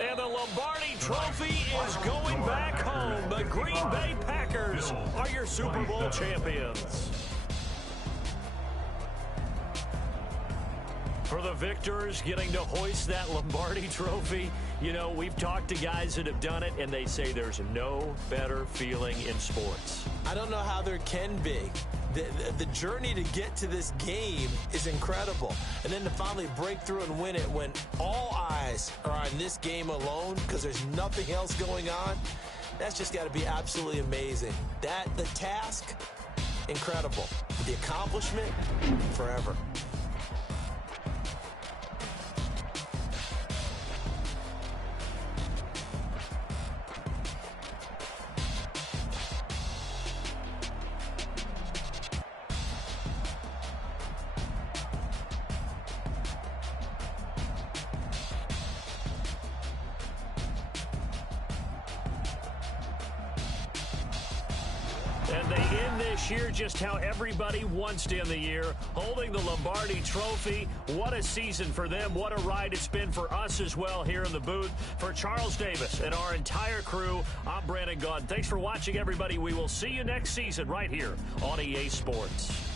And the Lombardi Trophy is going back home. The Green Bay Packers are your Super Bowl champions. For the victors getting to hoist that Lombardi Trophy, you know, we've talked to guys that have done it, and they say there's no better feeling in sports. I don't know how there can be. The journey to get to this game is incredible. And then to finally break through and win it when all eyes are on this game alone because there's nothing else going on, that's just got to be absolutely amazing. The task, incredible. The accomplishment, forever. And they end this year just how everybody wants to end the year, holding the Lombardi Trophy. What a season for them. What a ride it's been for us as well here in the booth. For Charles Davis and our entire crew, I'm Brandon Gunn. Thanks for watching, everybody. We will see you next season right here on EA Sports.